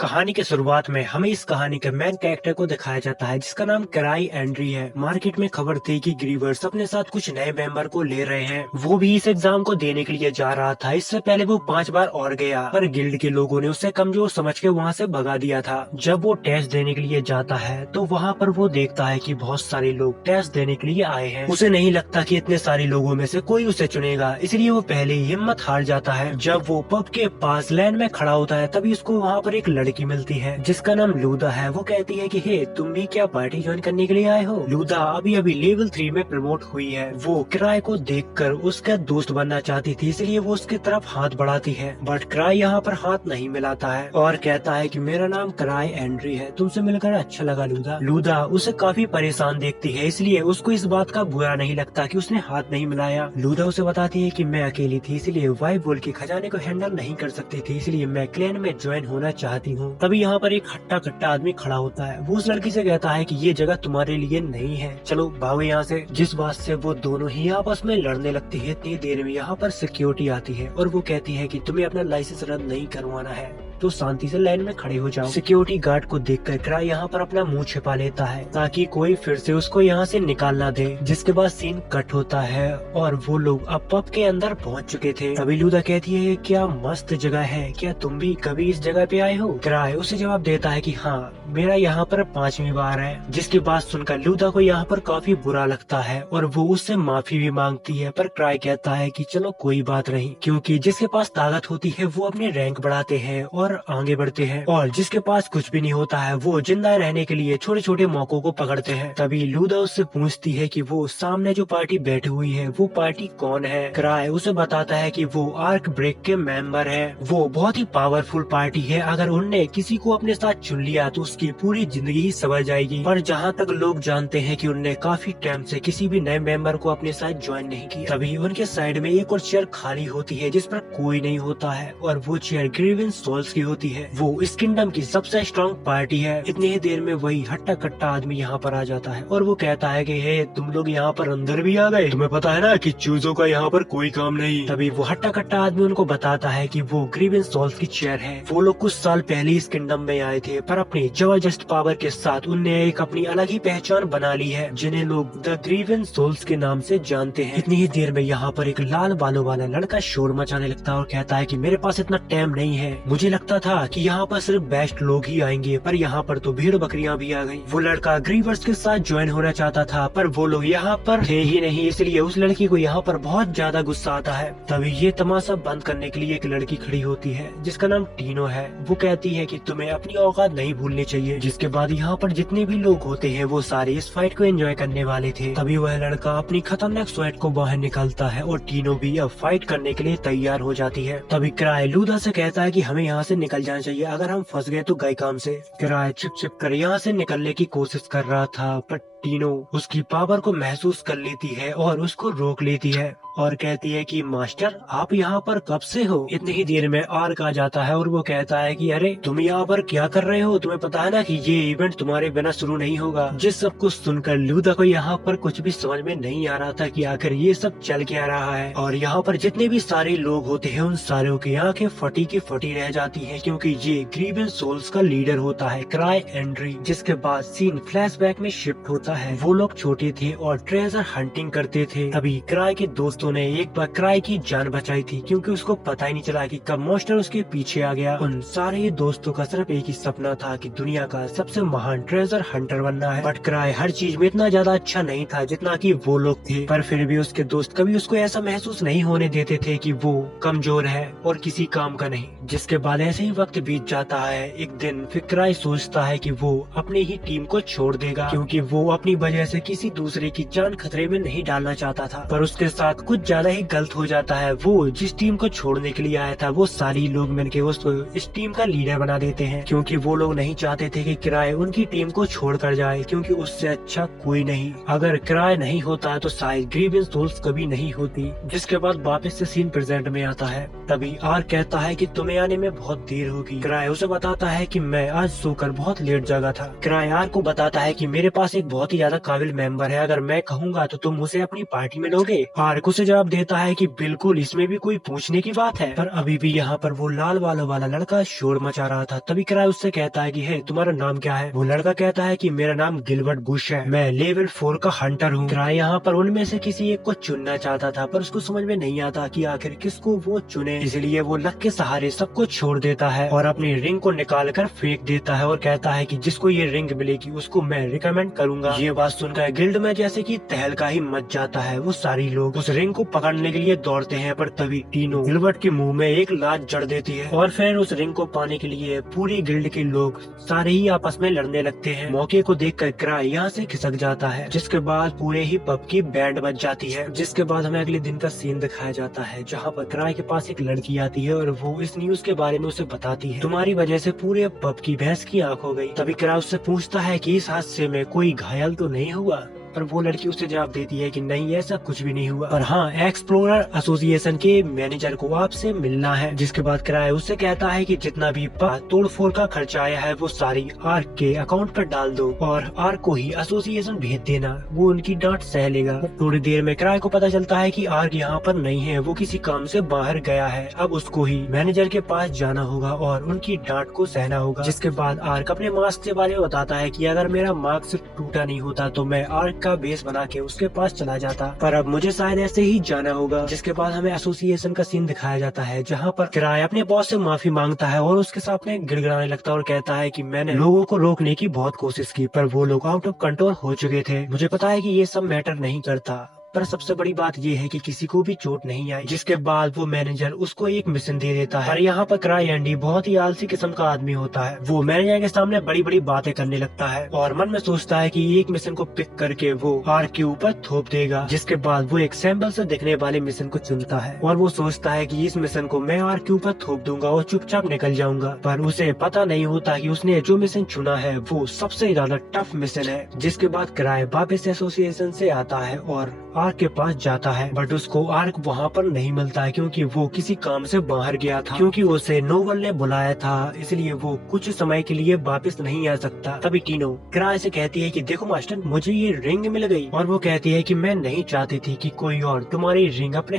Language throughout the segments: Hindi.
कहानी के शुरुआत में हमें इस कहानी के मेन कैरेक्टर को दिखाया जाता है जिसका नाम क्राई एंड्री है। मार्केट में खबर थी कि ग्रीवर्स अपने साथ कुछ नए मेंबर को ले रहे हैं। वो भी इस एग्जाम को देने के लिए जा रहा था। इससे पहले वो 5 बार और गया, पर गिल्ड के लोगों ने उसे कमजोर समझ के वहाँ से भगा दिया था। जब वो टेस्ट देने के लिए जाता है तो वहाँ पर वो देखता है कि बहुत सारे लोग टेस्ट देने के लिए आए हैं। उसे नहीं लगता कि इतने सारे लोगों में से कोई उसे चुनेगा, इसलिए वो पहले ही हिम्मत हार जाता है। जब वो पब के पास लाइन में खड़ा होता है तभी उसको वहाँ पर एक लड़की मिलती है जिसका नाम लूदा है। वो कहती है कि हे, तुम भी क्या पार्टी ज्वाइन करने के लिए आए हो? लूदा अभी अभी लेवल 3 में प्रमोट हुई है। वो क्राई को देखकर उसका दोस्त बनना चाहती थी, इसलिए वो उसकी तरफ हाथ बढ़ाती है, बट क्राई यहाँ पर हाथ नहीं मिलाता है और कहता है कि मेरा नाम क्राई एंड्री है, तुमसे मिलकर अच्छा लगा लूदा। लूदा उसे काफी परेशान देखती है, इसलिए उसको इस बात का बुरा नहीं लगता कि उसने हाथ नहीं मिलाया। लूदा उसे बताती है कि मैं अकेली थी, इसलिए वाइफ बोल के खजाने को हैंडल नहीं कर सकती थी, इसलिए मैं क्लैन में ज्वाइन होना चाहती हूँ। तभी यहाँ पर एक हट्टा कट्टा आदमी खड़ा होता है। वो उस लड़की से कहता है कि ये जगह तुम्हारे लिए नहीं है, चलो भागो यहाँ से। जिस बात से वो दोनों ही आपस में लड़ने लगती है। इतनी देर में यहाँ पर सिक्योरिटी आती है और वो कहती है कि तुम्हें अपना लाइसेंस रद्द नहीं करवाना है तो शांति से लाइन में खड़े हो जाओ। सिक्योरिटी गार्ड को देखकर क्राई यहाँ पर अपना मुंह छिपा लेता है ताकि कोई फिर से उसको यहाँ से निकाल ना दे। जिसके बाद सीन कट होता है और वो लोग अब पब के अंदर पहुँच चुके थे। तभी लूदा कहती है क्या मस्त जगह है, क्या तुम भी कभी इस जगह पे आए हो? क्राई उसे जवाब देता है कि हाँ, मेरा यहाँ पर 5वीं बार है। जिसकी बात सुनकर लूदा को यहाँ पर काफी बुरा लगता है और वो उससे माफी भी मांगती है, पर क्राई कहता है कि चलो कोई बात नहीं, क्योंकि जिसके पास ताकत होती है वो अपने रैंक बढ़ाते हैं और आगे बढ़ते हैं, और जिसके पास कुछ भी नहीं होता है वो जिंदा रहने के लिए छोटे छोटे मौकों को पकड़ते हैं। तभी लूदा उससे पूछती है कि वो सामने जो पार्टी बैठी हुई है वो पार्टी कौन है? क्राई उसे बताता है कि वो आर्क ब्रेक के मेंबर है। वो बहुत ही पावरफुल पार्टी है, अगर उनने किसी को अपने साथ चुन लिया तो उसकी पूरी जिंदगी ही संवर जाएगी। पर जहाँ तक लोग जानते हैं कि उनने काफी टाइम से किसी भी नए मेंबर को अपने साथ ज्वाइन नहीं किया। तभी उनके साइड में एक और चेयर खाली होती है जिस पर कोई नहीं होता है और वो चेयर ग्रीवेंस सोल्स की होती है। वो इस किंगडम की सबसे स्ट्रॉन्ग पार्टी है। इतनी ही देर में वही हट्टा कट्टा आदमी यहाँ पर आ जाता है और वो कहता है कि हे, तुम लोग यहाँ पर अंदर भी आ गए, तुम्हें पता है ना कि चूजों का यहाँ पर कोई काम नहीं। तभी वो हट्टा कट्टा आदमी उनको बताता है कि वो ग्रीवेंस सोल्स की चेयर है। वो लोग कुछ साल पहले इस किंगडम में आए थे, पर अपनी जबरदस्त पावर के साथ उनने एक अपनी अलग ही पहचान बना ली है जिन्हें लोग द ग्रीवेंस सोल्स के नाम से जानते हैं। इतनी ही देर में यहाँ पर एक लाल बालों वाला लड़का शोर मचाने लगता है और कहता है कि मेरे पास इतना टाइम नहीं है, मुझे लगता था कि यहाँ पर सिर्फ बेस्ट लोग ही आएंगे, पर यहाँ पर तो भीड़ बकरियां भी आ गई। वो लड़का ग्रीवर्स के साथ ज्वाइन होना चाहता था पर वो लोग यहाँ पर थे ही नहीं, इसलिए उस लड़की को यहाँ पर बहुत ज्यादा गुस्सा आता है। तभी ये तमाशा बंद करने के लिए एक लड़की खड़ी होती है जिसका नाम टीनो है। वो कहती है कि तुम्हें अपनी औकात नहीं भूलनी चाहिए। जिसके बाद यहाँ पर जितने भी लोग होते हैं वो सारे इस फाइट को एंजॉय करने वाले थे। तभी वह लड़का अपनी खतरनाक स्वेट को बाहर निकालता है और टीनो भी अब फाइट करने के लिए तैयार हो जाती है। तभी क्राई लूदा से कहता है कि हमें यहाँ से निकल जाना चाहिए, अगर हम फंस गए तो गए काम से। क्राई छिप छिप कर यहाँ से निकलने की कोशिश कर रहा था, पर टीनो उसकी पावर को महसूस कर लेती है और उसको रोक लेती है और कहती है कि मास्टर, आप यहाँ पर कब से हो? इतनी ही देर में आर्क आ जाता है और वो कहता है कि अरे तुम यहाँ पर क्या कर रहे हो? तुम्हें पता है ना कि ये इवेंट तुम्हारे बिना शुरू नहीं होगा। जिस सब कुछ सुनकर लूदा को यहाँ पर कुछ भी समझ में नहीं आ रहा था कि आखिर ये सब चल क्या रहा है, और यहाँ पर जितने भी सारे लोग होते हैं उन सारों की आंखें फटी की फटी रह जाती है, क्योंकि ये ग्रीवेंस सोल्स का लीडर होता है क्राई एंड्री। जिसके बाद सीन फ्लैशबैक में शिफ्ट होता है। वो लोग छोटे थे और ट्रेजर हंटिंग करते थे। तभी क्राई के दोस्तों ने एक बार क्राई की जान बचाई थी, क्योंकि उसको पता ही नहीं चला कि कब मॉन्स्टर उसके पीछे आ गया। उन सारे दोस्तों का सिर्फ एक ही सपना था कि दुनिया का सबसे महान ट्रेजर हंटर बनना है, बट क्राई हर चीज में इतना ज्यादा अच्छा नहीं था जितना कि वो लोग थे। पर फिर भी उसके दोस्त कभी उसको ऐसा महसूस नहीं होने देते थे कि वो कमजोर है और किसी काम का नहीं। जिसके बाद ऐसे ही वक्त बीत जाता है। एक दिन फिर क्राई सोचता है कि वो अपनी ही टीम को छोड़ देगा, क्योंकि वो अपनी वजह से किसी दूसरे की जान खतरे में नहीं डालना चाहता था। पर उसके साथ कुछ ज्यादा ही गलत हो जाता है। वो जिस टीम को छोड़ने के लिए आया था वो सारी लोग मिलकर उसको इस टीम का लीडर बना देते हैं, क्योंकि वो लोग नहीं चाहते थे कि क्राई उनकी टीम को छोड़ कर जाए, क्योंकि उससे अच्छा कोई नहीं। अगर क्राई नहीं होता तो शायद ग्रीवेंस सोल्स कभी नहीं होती। जिसके बाद वापस से सीन प्रेजेंट में आता है। तभी आर कहता है कि तुम्हें आने में बहुत देर होगी। क्राई उसे बताता है कि मैं आज सोकर बहुत लेट जागा था। क्राई आर को बताता है कि मेरे पास एक बहुत बहुत ही ज्यादा काबिल मेंबर है, अगर मैं कहूँगा तो तुम उसे अपनी पार्टी में लोगे। आर्क उसे जवाब देता है कि बिल्कुल, इसमें भी कोई पूछने की बात है। पर अभी भी यहाँ पर वो लाल बालों वाला लड़का शोर मचा रहा था। तभी क्राई उससे कहता है कि हे, तुम्हारा नाम क्या है? वो लड़का कहता है कि मेरा नाम गिलबर्ट बुश है, मैं लेवल 4 का हंटर हूँ। क्राई यहाँ पर उनमें से किसी एक को चुनना चाहता था, पर उसको समझ में नहीं आता कि आखिर किसको वो चुने। इसलिए वो लक के सहारे सबको छोड़ देता है और अपनी रिंग को निकाल कर फेंक देता है और कहता है कि जिसको ये रिंग मिलेगी उसको मैं रिकमेंड करूंगा। ये बात सुनकर गिल्ड में जैसे कि तहलका ही मच जाता है। वो सारी लोग उस रिंग को पकड़ने के लिए दौड़ते हैं, पर तभी टीनो गिलबर्ट के मुंह में एक लात जड़ देती है और फिर उस रिंग को पाने के लिए पूरी गिल्ड के लोग सारे ही आपस में लड़ने लगते हैं। मौके को देखकर क्राई यहाँ से खिसक जाता है, जिसके बाद पूरे ही पब की बैंड बज जाती है। जिसके बाद हमें अगले दिन का सीन दिखाया जाता है, जहाँ पर क्राई के पास एक लड़की आती है और वो इस न्यूज के बारे में उसे बताती है, तुम्हारी वजह से पूरे पब की भैंस की आंख हो गई। तभी क्राई उससे पूछता है कि इस हादसे में कोई घायल तो नहीं हुआ? पर वो लड़की उसे जवाब देती है कि नहीं, ऐसा कुछ भी नहीं हुआ, पर हाँ, एक्सप्लोरर एसोसिएशन के मैनेजर को आपसे मिलना है। जिसके बाद क्राई उससे कहता है कि जितना भी तोड़ फोड़ का खर्चा आया है वो सारी आर्क के अकाउंट पर डाल दो और आर्क को ही एसोसिएशन भेज देना, वो उनकी डांट सह लेगा। थोड़ी देर में क्राई को पता चलता है कि आर्क यहाँ पर नहीं है, वो किसी काम से बाहर गया है। अब उसको ही मैनेजर के पास जाना होगा और उनकी डांट को सहना होगा। जिसके बाद आर्क अपने मास्क के बारे में बताता है कि अगर मेरा मास्क टूटा नहीं होता तो मैं आर्क का बेस बना के उसके पास चला जाता, पर अब मुझे शायद ऐसे ही जाना होगा। जिसके बाद हमें एसोसिएशन का सीन दिखाया जाता है, जहाँ पर क्राई अपने बॉस से माफी मांगता है और उसके सामने गिड़गिड़ाने लगता है और कहता है कि मैंने लोगों को रोकने की बहुत कोशिश की, पर वो लोग आउट ऑफ कंट्रोल हो चुके थे। मुझे पता है कि ये सब मैटर नहीं करता, पर सबसे बड़ी बात ये है कि किसी को भी चोट नहीं आई। जिसके बाद वो मैनेजर उसको एक मिशन दे देता है। पर यहाँ पर क्राई एंडी बहुत ही आलसी किस्म का आदमी होता है। वो मैनेजर के सामने बड़ी बड़ी बातें करने लगता है और मन में सोचता है कि एक मिशन को पिक करके वो आर्क के ऊपर थोप देगा। जिसके बाद वो एक सैंपल से दिखने वाले मिशन को चुनता है और वो सोचता है कि इस मिशन को मैं आर्क के ऊपर थोप दूंगा और चुपचाप निकल जाऊंगा। पर उसे पता नहीं होता कि उसने जो मिशन चुना है वो सबसे ज्यादा टफ मिशन है। जिसके बाद क्राई वापस एसोसिएशन से आता है और आर्क के पास जाता है, बट उसको आर्क वहाँ पर नहीं मिलता है, क्योंकि वो किसी काम से बाहर गया था, क्योंकि उसे नोबल ने बुलाया था, इसलिए वो कुछ समय के लिए वापस नहीं आ सकता। तभी टीनो क्राई से कहती है कि देखो मास्टर, मुझे ये रिंग मिल गई, और वो कहती है कि मैं नहीं चाहती थी कि कोई और तुम्हारी रिंग अपने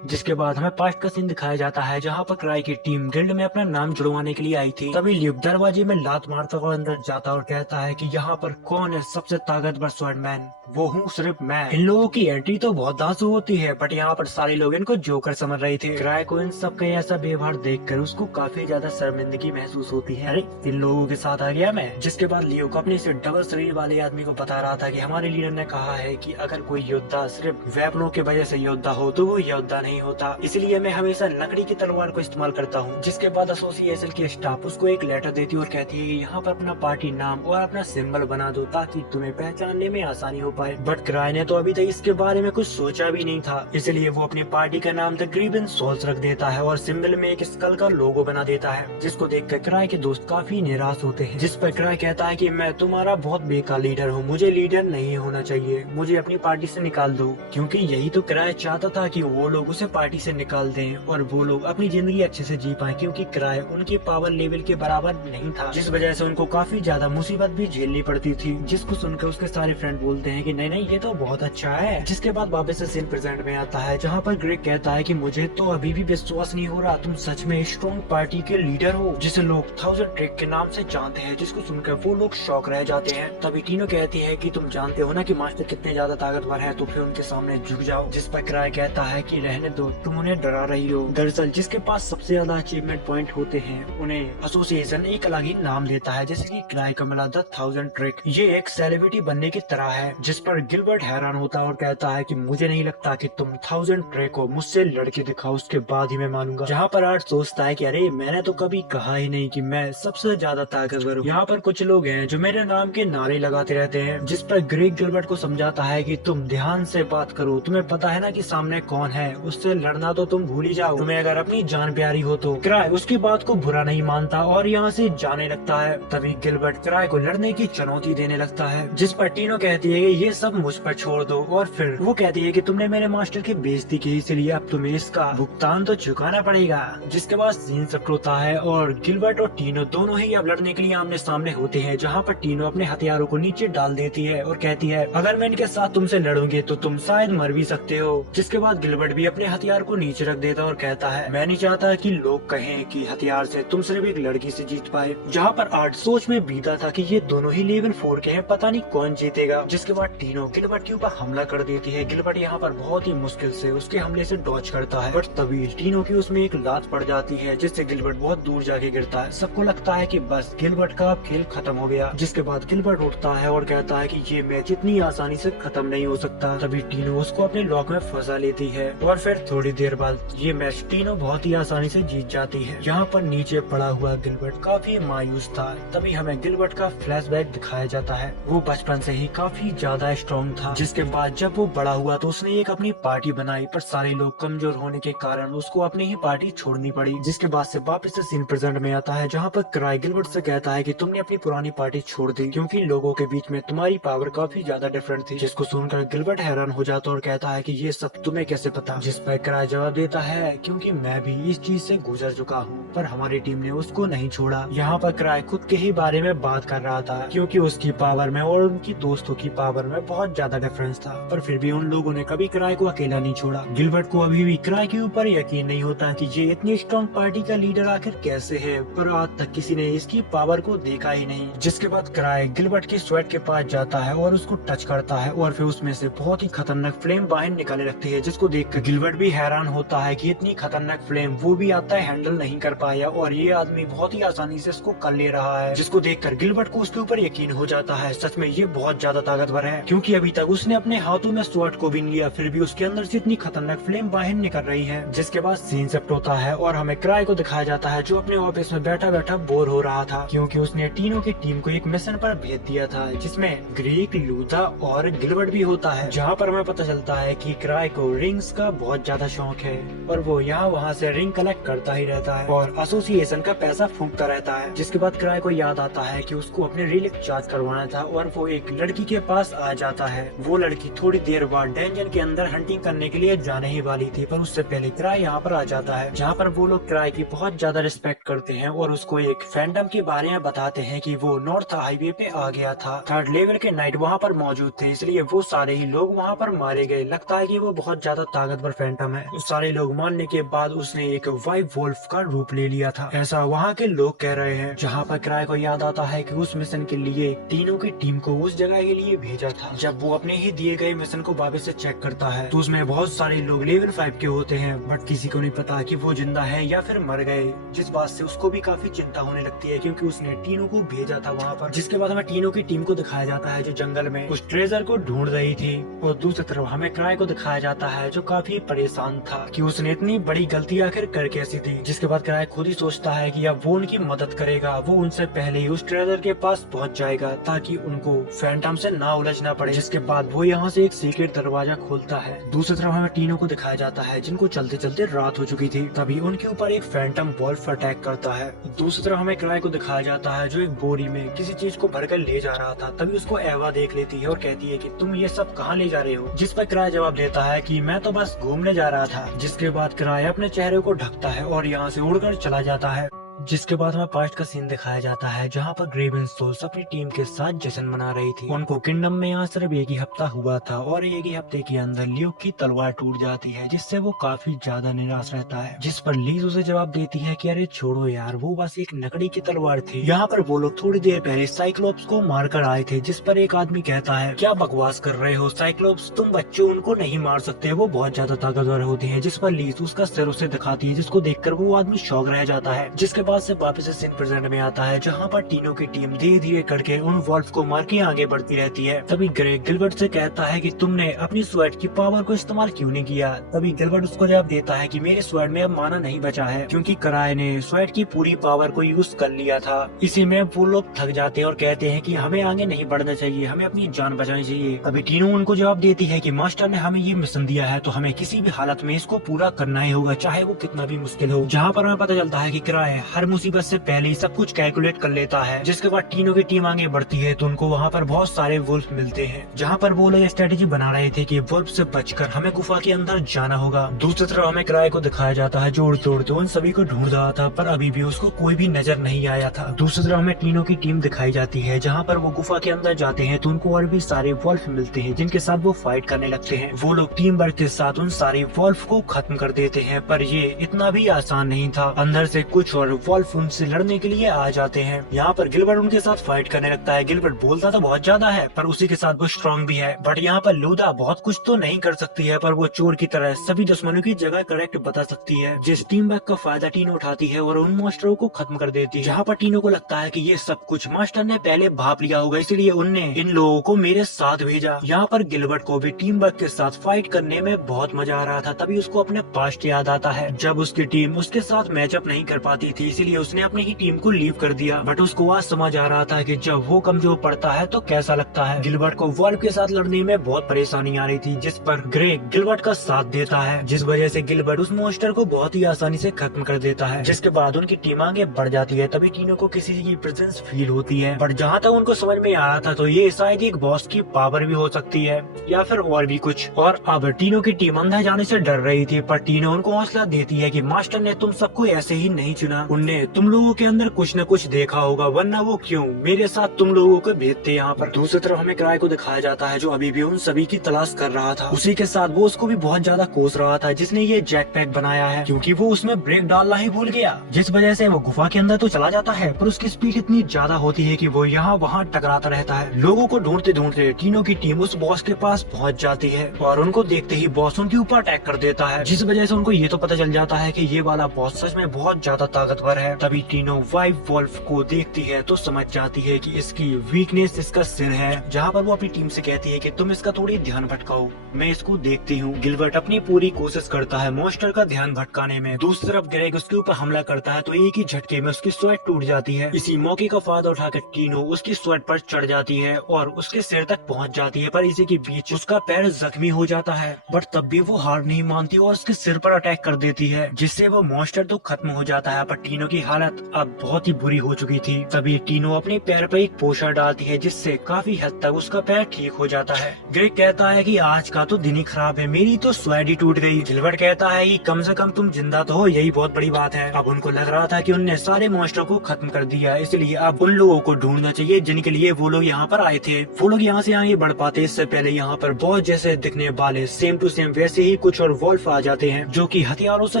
जिसके बाद हमें पास्ट का सीन दिखाया जाता है, जहाँ पर क्राई की टीम गिल्ड में अपना नाम जुड़वाने के लिए आई थी। तभी ल्यूक दरवाजे में लात मारता हुआ अंदर जाता और कहता है कि यहाँ पर कौन है सबसे ताकतवर स्वॉर्डमैन? वो हूँ सिर्फ मैं। इन लोगों की एंट्री तो बहुत धांसू होती है, बट यहाँ पर सारे लोग इनको जोकर समझ रहे थे। क्राई को इन सब का ऐसा व्यवहार देखकर उसको काफी ज्यादा शर्मिंदगी महसूस होती है। अरे, इन लोगों के साथ आ गया मैं। जिसके बाद ल्यूक अपने से डबल शरीर वाले आदमी को बता रहा था कि हमारे लीडर ने कहा है कि अगर कोई योद्धा सिर्फ वेपनों की वजह से योद्धा हो तो वो योद्धा नहीं होता, इसलिए मैं हमेशा लकड़ी की तलवार को इस्तेमाल करता हूँ। जिसके बाद एसोसिएशन की स्टाफ उसको एक लेटर देती है और कहती है कि यहाँ पर अपना पार्टी नाम और अपना सिंबल बना दो ताकि तुम्हें पहचानने में आसानी हो पाए। बट क्राई ने तो अभी तक इसके बारे में कुछ सोचा भी नहीं था, इसलिए वो अपनी पार्टी का नाम द ग्रीवन सोल्स रख देता है और सिंबल में एक स्कल का लोगो बना देता है, जिसको देखकर क्राई के दोस्त काफी निराश होते हैं। जिस पर क्राई कहता है कि मैं तुम्हारा बहुत बेकार लीडर हूँ, मुझे लीडर नहीं होना चाहिए, मुझे अपनी पार्टी से निकाल दो। क्योंकि यही तो क्राई चाहता था कि वो लोग उसे पार्टी से निकाल दें और वो लोग अपनी जिंदगी अच्छे से जी पाए, क्योंकि क्राई उनके पावर लेवल के बराबर नहीं था, जिस वजह से उनको काफी ज्यादा मुसीबत भी झेलनी पड़ती थी। जिसको सुनकर उसके सारे फ्रेंड बोलते हैं कि नहीं नहीं, ये तो बहुत अच्छा है। जिसके बाद वापस से सीन प्रेजेंट में आता है, जहाँ पर ग्रेग कहता है कि मुझे तो अभी भी विश्वास नहीं हो रहा, तुम सच में स्ट्रॉन्ग पार्टी के लीडर हो जिसे लोग 1000 ट्रिक के नाम से जानते हैं। जिसको सुनकर वो लोग शौक रह जाते हैं। तभी टीनो कहती है कि तुम जानते हो ना कि मास्टर कितने ज्यादा ताकतवर है, तो फिर उनके सामने झुक जाओ। जिस पर क्राई कहता है कि रहने दो, तुम उन्हें डरा रही हो। दरअसल जिसके पास सबसे ज्यादा अचीवमेंट पॉइंट होते हैं उन्हें एसोसिएशन एक अलग ही नाम देता है, जैसे कि क्राई का मिला द 1000 ट्रिक। ये एक सेलिब्रिटी बनने की तरह है। जिस पर गिलबर्ट हैरान होता है और कहता है कि मुझे नहीं लगता कि तुम 1000 ट्रिक को मुझसे लड़के दिखाओ, उसके बाद ही मैं मानूंगा। जहाँ पर आर्ट सोचता है कि अरे, मैंने तो कभी कहा ही नहीं कि मैं सबसे ज्यादा ताकतवर हूँ। यहाँ पर कुछ लोग हैं जो मेरे नाम के नारे लगाते रहते हैं। जिस पर ग्रेग गिलबर्ट को समझाता है कि तुम ध्यान से बात करो, तुम्हें पता है ना कि सामने कौन है। उससे लड़ना तो तुम भूल ही जाओ, तुम्हें अगर अपनी जान प्यारी हो तो। क्राई उसकी बात को बुरा नहीं मानता और यहाँ से जाने लगता है। तभी गिलबर्ट क्राई को लड़ने की चुनौती देने लगता है, जिस पर टीनो कहती है कि ये सब मुझ पर छोड़ दो, और फिर वो कहती है कि तुमने मेरे मास्टर की बेइज्जती की, इसलिए अब तुम्हें इसका भुगतान तो चुकाना पड़ेगा। जिसके बाद सीन सख्त होता है और गिलबर्ट और टीनो दोनों ही अब लड़ने के लिए आमने सामने होते हैं, जहाँ पर टीनो अपने हथियारों को नीचे डाल देती है और कहती है अगर मैं इनके साथ तुमसे लड़ूंगी तो तुम शायद मर भी सकते हो। जिसके बाद गिलबर्ट भी अपने हथियार को नीचे रख देता और कहता है मैं नहीं चाहता कि लोग कहें कि हथियार से तुम सिर्फ एक लड़की से जीत पाए। जहाँ पर आर्ट सोच में बीता था कि ये दोनों ही लेवल 4 के हैं, पता नहीं कौन जीतेगा। जिसके बाद टीनो गिलबर्ट के ऊपर हमला कर देती है। गिलबर्ट यहाँ पर बहुत ही मुश्किल से उसके हमले से डॉज करता है, बट तभी टीनो की उसमें एक लात पड़ जाती है, जिससे गिलबर्ट बहुत दूर जाके गिरता है। सबको लगता है कि बस गिलबर्ट का अब खेल खत्म हो गया। जिसके बाद गिलबर्ट उठता है और कहता है कि ये मैच इतनी आसानी से खत्म नहीं हो सकता। तभी टीनो उसको अपने लॉक में फंसा लेती है और फिर थोड़ी देर बाद ये मैच टीनो बहुत ही आसानी से जीत जाती है। यहाँ पर नीचे पड़ा हुआ गिलबर्ट काफी मायूस था। तभी हमें गिलबर्ट का फ्लैशबैक दिखाया जाता है। वो बचपन से ही काफी ज्यादा स्ट्रॉन्ग था। जिसके बाद जब वो बड़ा हुआ तो उसने एक अपनी पार्टी बनाई, पर सारे लोग कमजोर होने के कारण उसको अपनी ही पार्टी छोड़नी पड़ी। जिसके बाद से वापस से सीन प्रेजेंट में आता है, जहाँ पर क्राई गिलबर्ट से कहता है कि तुमने अपनी पुरानी पार्टी छोड़ दी क्योंकि लोगों के बीच में तुम्हारी पावर काफी ज्यादा डिफरेंट थी। जिसको सुनकर गिलबर्ट हैरान हो जाता और कहता है कि ये सब तुम्हें कैसे पता। जिस पर क्राई जवाब देता है क्योंकि मैं भी इस चीज से गुजर चुका हूँ, पर हमारी टीम ने उसको नहीं छोड़ा। यहाँ पर क्राई खुद के ही बारे में बात कर रहा था, क्योंकि उसकी पावर में और उनकी दोस्तों की पावर में बहुत ज्यादा डिफरेंस था, पर फिर भी उन लोगों ने कभी क्राई को अकेला नहीं छोड़ा। गिलबर्ट को अभी भी क्राई के ऊपर यकीन नहीं होता कि ये इतनी स्ट्रॉन्ग पार्टी का लीडर आखिर कैसे है, पर आज तक किसी ने इसकी पावर को देखा ही नहीं। जिसके बाद क्राई गिलबर्ट की स्वेट के पास जाता है और उसको टच करता है और फिर उसमें से बहुत ही खतरनाक फ्लेम बाहर निकलने लगती है, जिसको देखकर गिलबर्ट भी हैरान होता है कि इतनी खतरनाक फ्लेम वो भी आता है हैंडल नहीं कर पाया और ये आदमी बहुत ही आसानी से इसको कर ले रहा है। जिसको देखकर गिलबर्ट को उसके ऊपर यकीन हो जाता है, सच में ये बहुत ज्यादा ताकतवर है, क्योंकि अभी तक उसने अपने हाथों में स्वॉर्ड को भी लिया, फिर भी उसके अंदर से इतनी खतरनाक फ्लेम बाहर निकल रही है। जिसके बाद सीन शिफ्ट होता है और हमें क्राई को दिखाया जाता है, जो अपने ऑफिस में बैठा बैठा बोर हो रहा था, क्योंकि उसने टीनो की टीम को एक मिशन पर भेज दिया था, जिसमें ग्रीक, लूथा और गिलबर्ट भी होता है। जहाँ पर हमें पता चलता है कि क्राई को रिंग्स का बहुत ज्यादा शौक है और वो यहाँ वहाँ से रिंग कलेक्ट करता ही रहता है और एसोसिएशन का पैसा फूंकता रहता है। जिसके बाद क्राई को याद आता है कि उसको अपने रिलिक चार्ज करवाना था और वो एक लड़की के पास आ जाता है। वो लड़की थोड़ी देर बाद डेंजन के अंदर हंटिंग करने के लिए जाने ही वाली थी, पर उससे पहले क्राई यहाँ पर आ जाता है, जहाँ पर वो लोग क्राई की बहुत ज्यादा रिस्पेक्ट करते हैं और उसको एक फैंटम के बारे में बताते हैं कि वो नॉर्थ हाईवे पे आ गया था। 3rd लेवल के नाइट वहाँ पर मौजूद थे, इसलिए वो सारे ही लोग वहाँ पर मारे गए। लगता है कि वो बहुत ज्यादा ताकतवर फैंटम है। उस सारे लोग मारने के बाद उसने एक वाइट वोल्फ का रूप ले लिया था, ऐसा वहाँ के लोग कह रहे हैं। जहाँ पर क्राई को याद आता है कि उस मिशन के लिए तीनों की टीम को उस जगह के लिए भेजा था। जब वो अपने ही दिए गए मिशन को वापस से चेक करता है तो उसमें बहुत सारे लोग लेवल 5 के होते हैं, बट किसी को नहीं पता कि वो जिंदा है या फिर मर गए। जिस बात से उसको भी काफी चिंता होने लगती है, क्योंकि उसने टीनों को भेजा था वहाँ पर। जिसके बाद हमें टीनों की टीम को दिखाया जाता है, जो जंगल में उस ट्रेजर को ढूंढ रही थी, और दूसरी तरफ हमें क्राई को दिखाया जाता है, जो काफी परेशान था कि उसने इतनी बड़ी गलती आखिर कर कैसी थी। जिसके बाद क्राई खुद ही सोचता है कि अब वो उनकी मदद करेगा। वो उनसे पहले ही उस ट्रेजर के पास पहुंच जाएगा ताकि उनको फैंटम से ना उलझना पड़े। जिसके बाद वो यहाँ से एक सीक्रेट दरवाजा खोलता है। दूसरी तरफ हमें टीनों को दिखाया जाता है, जिनको चलते चलते रात हो चुकी थी। तभी उनके ऊपर एक फैंटम वॉल्फ अटैक करता है। दूसरी तरफ हमें क्राई को दिखाया जाता है, जो एक बोरी में किसी चीज को भरकर ले जा रहा था। तभी उसको एवा देख लेती है और कहती है कि तुम ये सब कहाँ ले जा रहे हो। जिस पर क्राई जवाब देता है कि मैं तो बस घूमने जा रहा था। जिसके बाद क्राई अपने चेहरे को ढकता है और यहाँ से उड़कर चला जाता है। जिसके बाद हमें पास्ट का सीन दिखाया जाता है, जहाँ पर ग्रेवन सोल्स अपनी टीम के साथ जश्न मना रही थी। उनको किंगडम में यहाँ सिर्फ एक ही हफ्ता हुआ था और एक ही हफ्ते के अंदर ल्यूक की तलवार टूट जाती है, जिससे वो काफी ज्यादा निराश रहता है। जिस पर लीज उसे जवाब देती है कि अरे छोड़ो यार, वो बस एक लकड़ी की तलवार थी। यहाँ पर वो लोग थोड़ी देर पहले साइक्लोप्स को मार कर आए थे। जिस पर एक आदमी कहता है क्या बकवास कर रहे हो साइक्लोप्स, तुम बच्चों उनको नहीं मार सकते, वो बहुत ज्यादा ताकतवर होते हैं। जिस पर लीज उसका सिर उसे दिखाती है, जिसको देखकर वो आदमी शॉक रह जाता है। जिसके बाद से वापस से सीन प्रेजेंट में आता है, जहाँ पर टीनो की टीम धीरे धीरे करके उन वॉल्फ को मार के आगे बढ़ती रहती है। तभी ग्रेग गिलबर्ट से कहता है कि तुमने अपनी स्वैट की पावर को इस्तेमाल क्यों नहीं किया। तभी गिलबर्ट उसको जवाब देता है कि मेरे स्वैट में अब माना नहीं बचा है, क्योंकि कराए ने स्वैट की पूरी पावर को यूज कर लिया था। इसी में वो लोग थक जाते हैं और कहते हैं कि हमें आगे नहीं बढ़ना चाहिए, हमें अपनी जान बचानी चाहिए। अभी टीनो उनको जवाब देती है कि मास्टर ने हमें ये मिशन दिया है तो हमें किसी भी हालत में इसको पूरा करना ही होगा, चाहे वो कितना भी मुश्किल हो। जहाँ पर हमें पता चलता है कि कराए हर मुसीबत से पहले ही सब कुछ कैलकुलेट कर लेता है। जिसके बाद टीनो की टीम आगे बढ़ती है तो उनको वहाँ पर बहुत सारे वुल्फ मिलते हैं, जहाँ पर वो लोग स्ट्रेटेजी बना रहे थे कि वुल्फ से बचकर हमें गुफा के अंदर जाना होगा। दूसरी तरफ हमें कराए को दिखाया जाता है जो उड़ते उड़ते उन सभी को ढूंढ रहा था, पर अभी भी उसको कोई भी नजर नहीं आया था। दूसरी तरफ हमें टीनो की टीम दिखाई जाती है, जहाँ पर वो गुफा के अंदर जाते हैं तो उनको और भी सारे वुल्फ मिलते हैं, जिनके साथ वो फाइट करने लगते हैं। वो लोग टीम वर्क के साथ उन सारे वुल्फ को खत्म कर देते हैं, पर ये इतना भी आसान नहीं था। अंदर से कुछ और वुल्फ उनसे लड़ने के लिए आ जाते हैं। यहाँ पर गिलबर्ट उनके साथ फाइट करने लगता है। गिलबर्ट बोलता तो बहुत ज्यादा है, पर उसी के साथ वो स्ट्रॉन्ग भी है। बट यहाँ पर लूदा बहुत कुछ तो नहीं कर सकती है, पर वो चोर की तरह सभी दुश्मनों की जगह करेक्ट बता सकती है, जिस टीम वर्क का फायदा टीनो उठाती है और उन मॉन्स्टरों को खत्म कर देती है। जहाँ पर टीनो को लगता है कि ये सब कुछ मास्टर ने पहले भाप लिया होगा, इसलिए उनने इन लोगों को मेरे साथ भेजा। यहाँ पर गिलबर्ट को भी टीम वर्क के साथ फाइट करने में बहुत मजा आ रहा था। तभी उसको अपने पास्ट याद आता है, जब उसकी टीम उसके साथ मैचअप नहीं कर पाती थी, इसीलिए उसने अपनी ही टीम को लीव कर दिया। बट उसको आज समझ आ रहा था कि जब वो कमजोर पड़ता है तो कैसा लगता है। गिलबर्ट को वॉल्फ के साथ लड़ने में बहुत परेशानी आ रही थी, जिस पर ग्रेग गिलबर्ट का साथ देता है, जिस वजह से गिलबर्ट उस मॉन्स्टर को बहुत ही आसानी से खत्म कर देता है। जिसके बाद उनकी टीम आगे बढ़ जाती है। तभी टीनो को किसी की प्रेजेंस फील होती है, बट जहाँ तक उनको समझ में आ रहा था तो ये शायद एक बॉस की पावर भी हो सकती है या फिर और भी कुछ। और अब टीनो की टीम अंदर जाने से डर रही थी, पर टीनो उनको हौसला देती है कि मास्टर ने तुम सबको ऐसे ही नहीं चुना, उनने तुम लोगों के अंदर कुछ न कुछ देखा होगा, वरना वो क्यों मेरे साथ तुम लोगों को भेजते यहाँ पर। दूसरी तरफ हमें कराए को दिखाया जाता है, जो अभी भी उन सभी की तलाश कर रहा था। उसी के साथ वो उसको भी बहुत ज्यादा कोस रहा था, जिसने ये जैक पैक बनाया है, क्योंकि वो उसमें ब्रेक डालना ही भूल गया, जिस वजह से वो गुफा के अंदर तो चला जाता है, पर उसकी स्पीड इतनी ज्यादा होती है कि वो यहाँ वहाँ टकराता रहता है। लोगों को ढूंढते ढूंढते टीनो की टीम उस बॉस के पास पहुँच जाती है और उनको देखते ही बॉस उनके ऊपर अटैक कर देता है, जिस वजह से उनको ये तो पता चल जाता है कि ये वाला बॉस सच में बहुत ज्यादा ताकतवर है। तभी टीनो वाइट वॉल्फ को देखती है तो समझ जाती है कि इसकी वीकनेस इसका सिर है, जहाँ पर वो अपनी टीम से कहती है कि तुम इसका थोड़ी ध्यान भटकाओ, मैं इसको देखती हूँ। गिलबर्ट अपनी पूरी कोशिश करता है मॉन्स्टर का ध्यान भटकाने में। दूसरी तरफ ग्रेग उसके ऊपर हमला करता है तो एक ही झटके में उसकी स्वेट टूट जाती है। इसी मौके का फायदा उठाकर टीनो उसकी स्वेट पर चढ़ जाती है और उसके सिर तक पहुँच जाती है, पर इसी के बीच उसका पैर जख्मी हो जाता है। बट तब भी वो हार नहीं मानती और उसके सिर पर अटैक कर देती है, जिससे वो मॉन्स्टर तो खत्म हो जाता है, पर टीनो की हालत अब बहुत ही बुरी हो चुकी थी। तभी टीनो अपने पैर पर एक पोशर डालती है, जिससे काफी हद तक उसका पैर ठीक हो जाता है। ग्रेग कहता है कि आज का तो दिन ही खराब है, मेरी तो स्वेट ही टूट गई। गिलबर्ट कहता है कि कम से कम तुम जिंदा तो हो, यही बहुत बड़ी बात है। अब उनको लग रहा था कि उनने सारे मॉन्स्टर को खत्म कर दिया, इसलिए अब उन लोगों को ढूंढना चाहिए जिनके लिए वो लोग यहाँ पर आए थे। वो लोग यहाँ से आगे बढ़ पाते इससे पहले यहाँ पर बहुत जैसे दिखने वाले सेम टू सेम वैसे ही कुछ और वॉल्फ आ जाते हैं, जो कि हथियारों से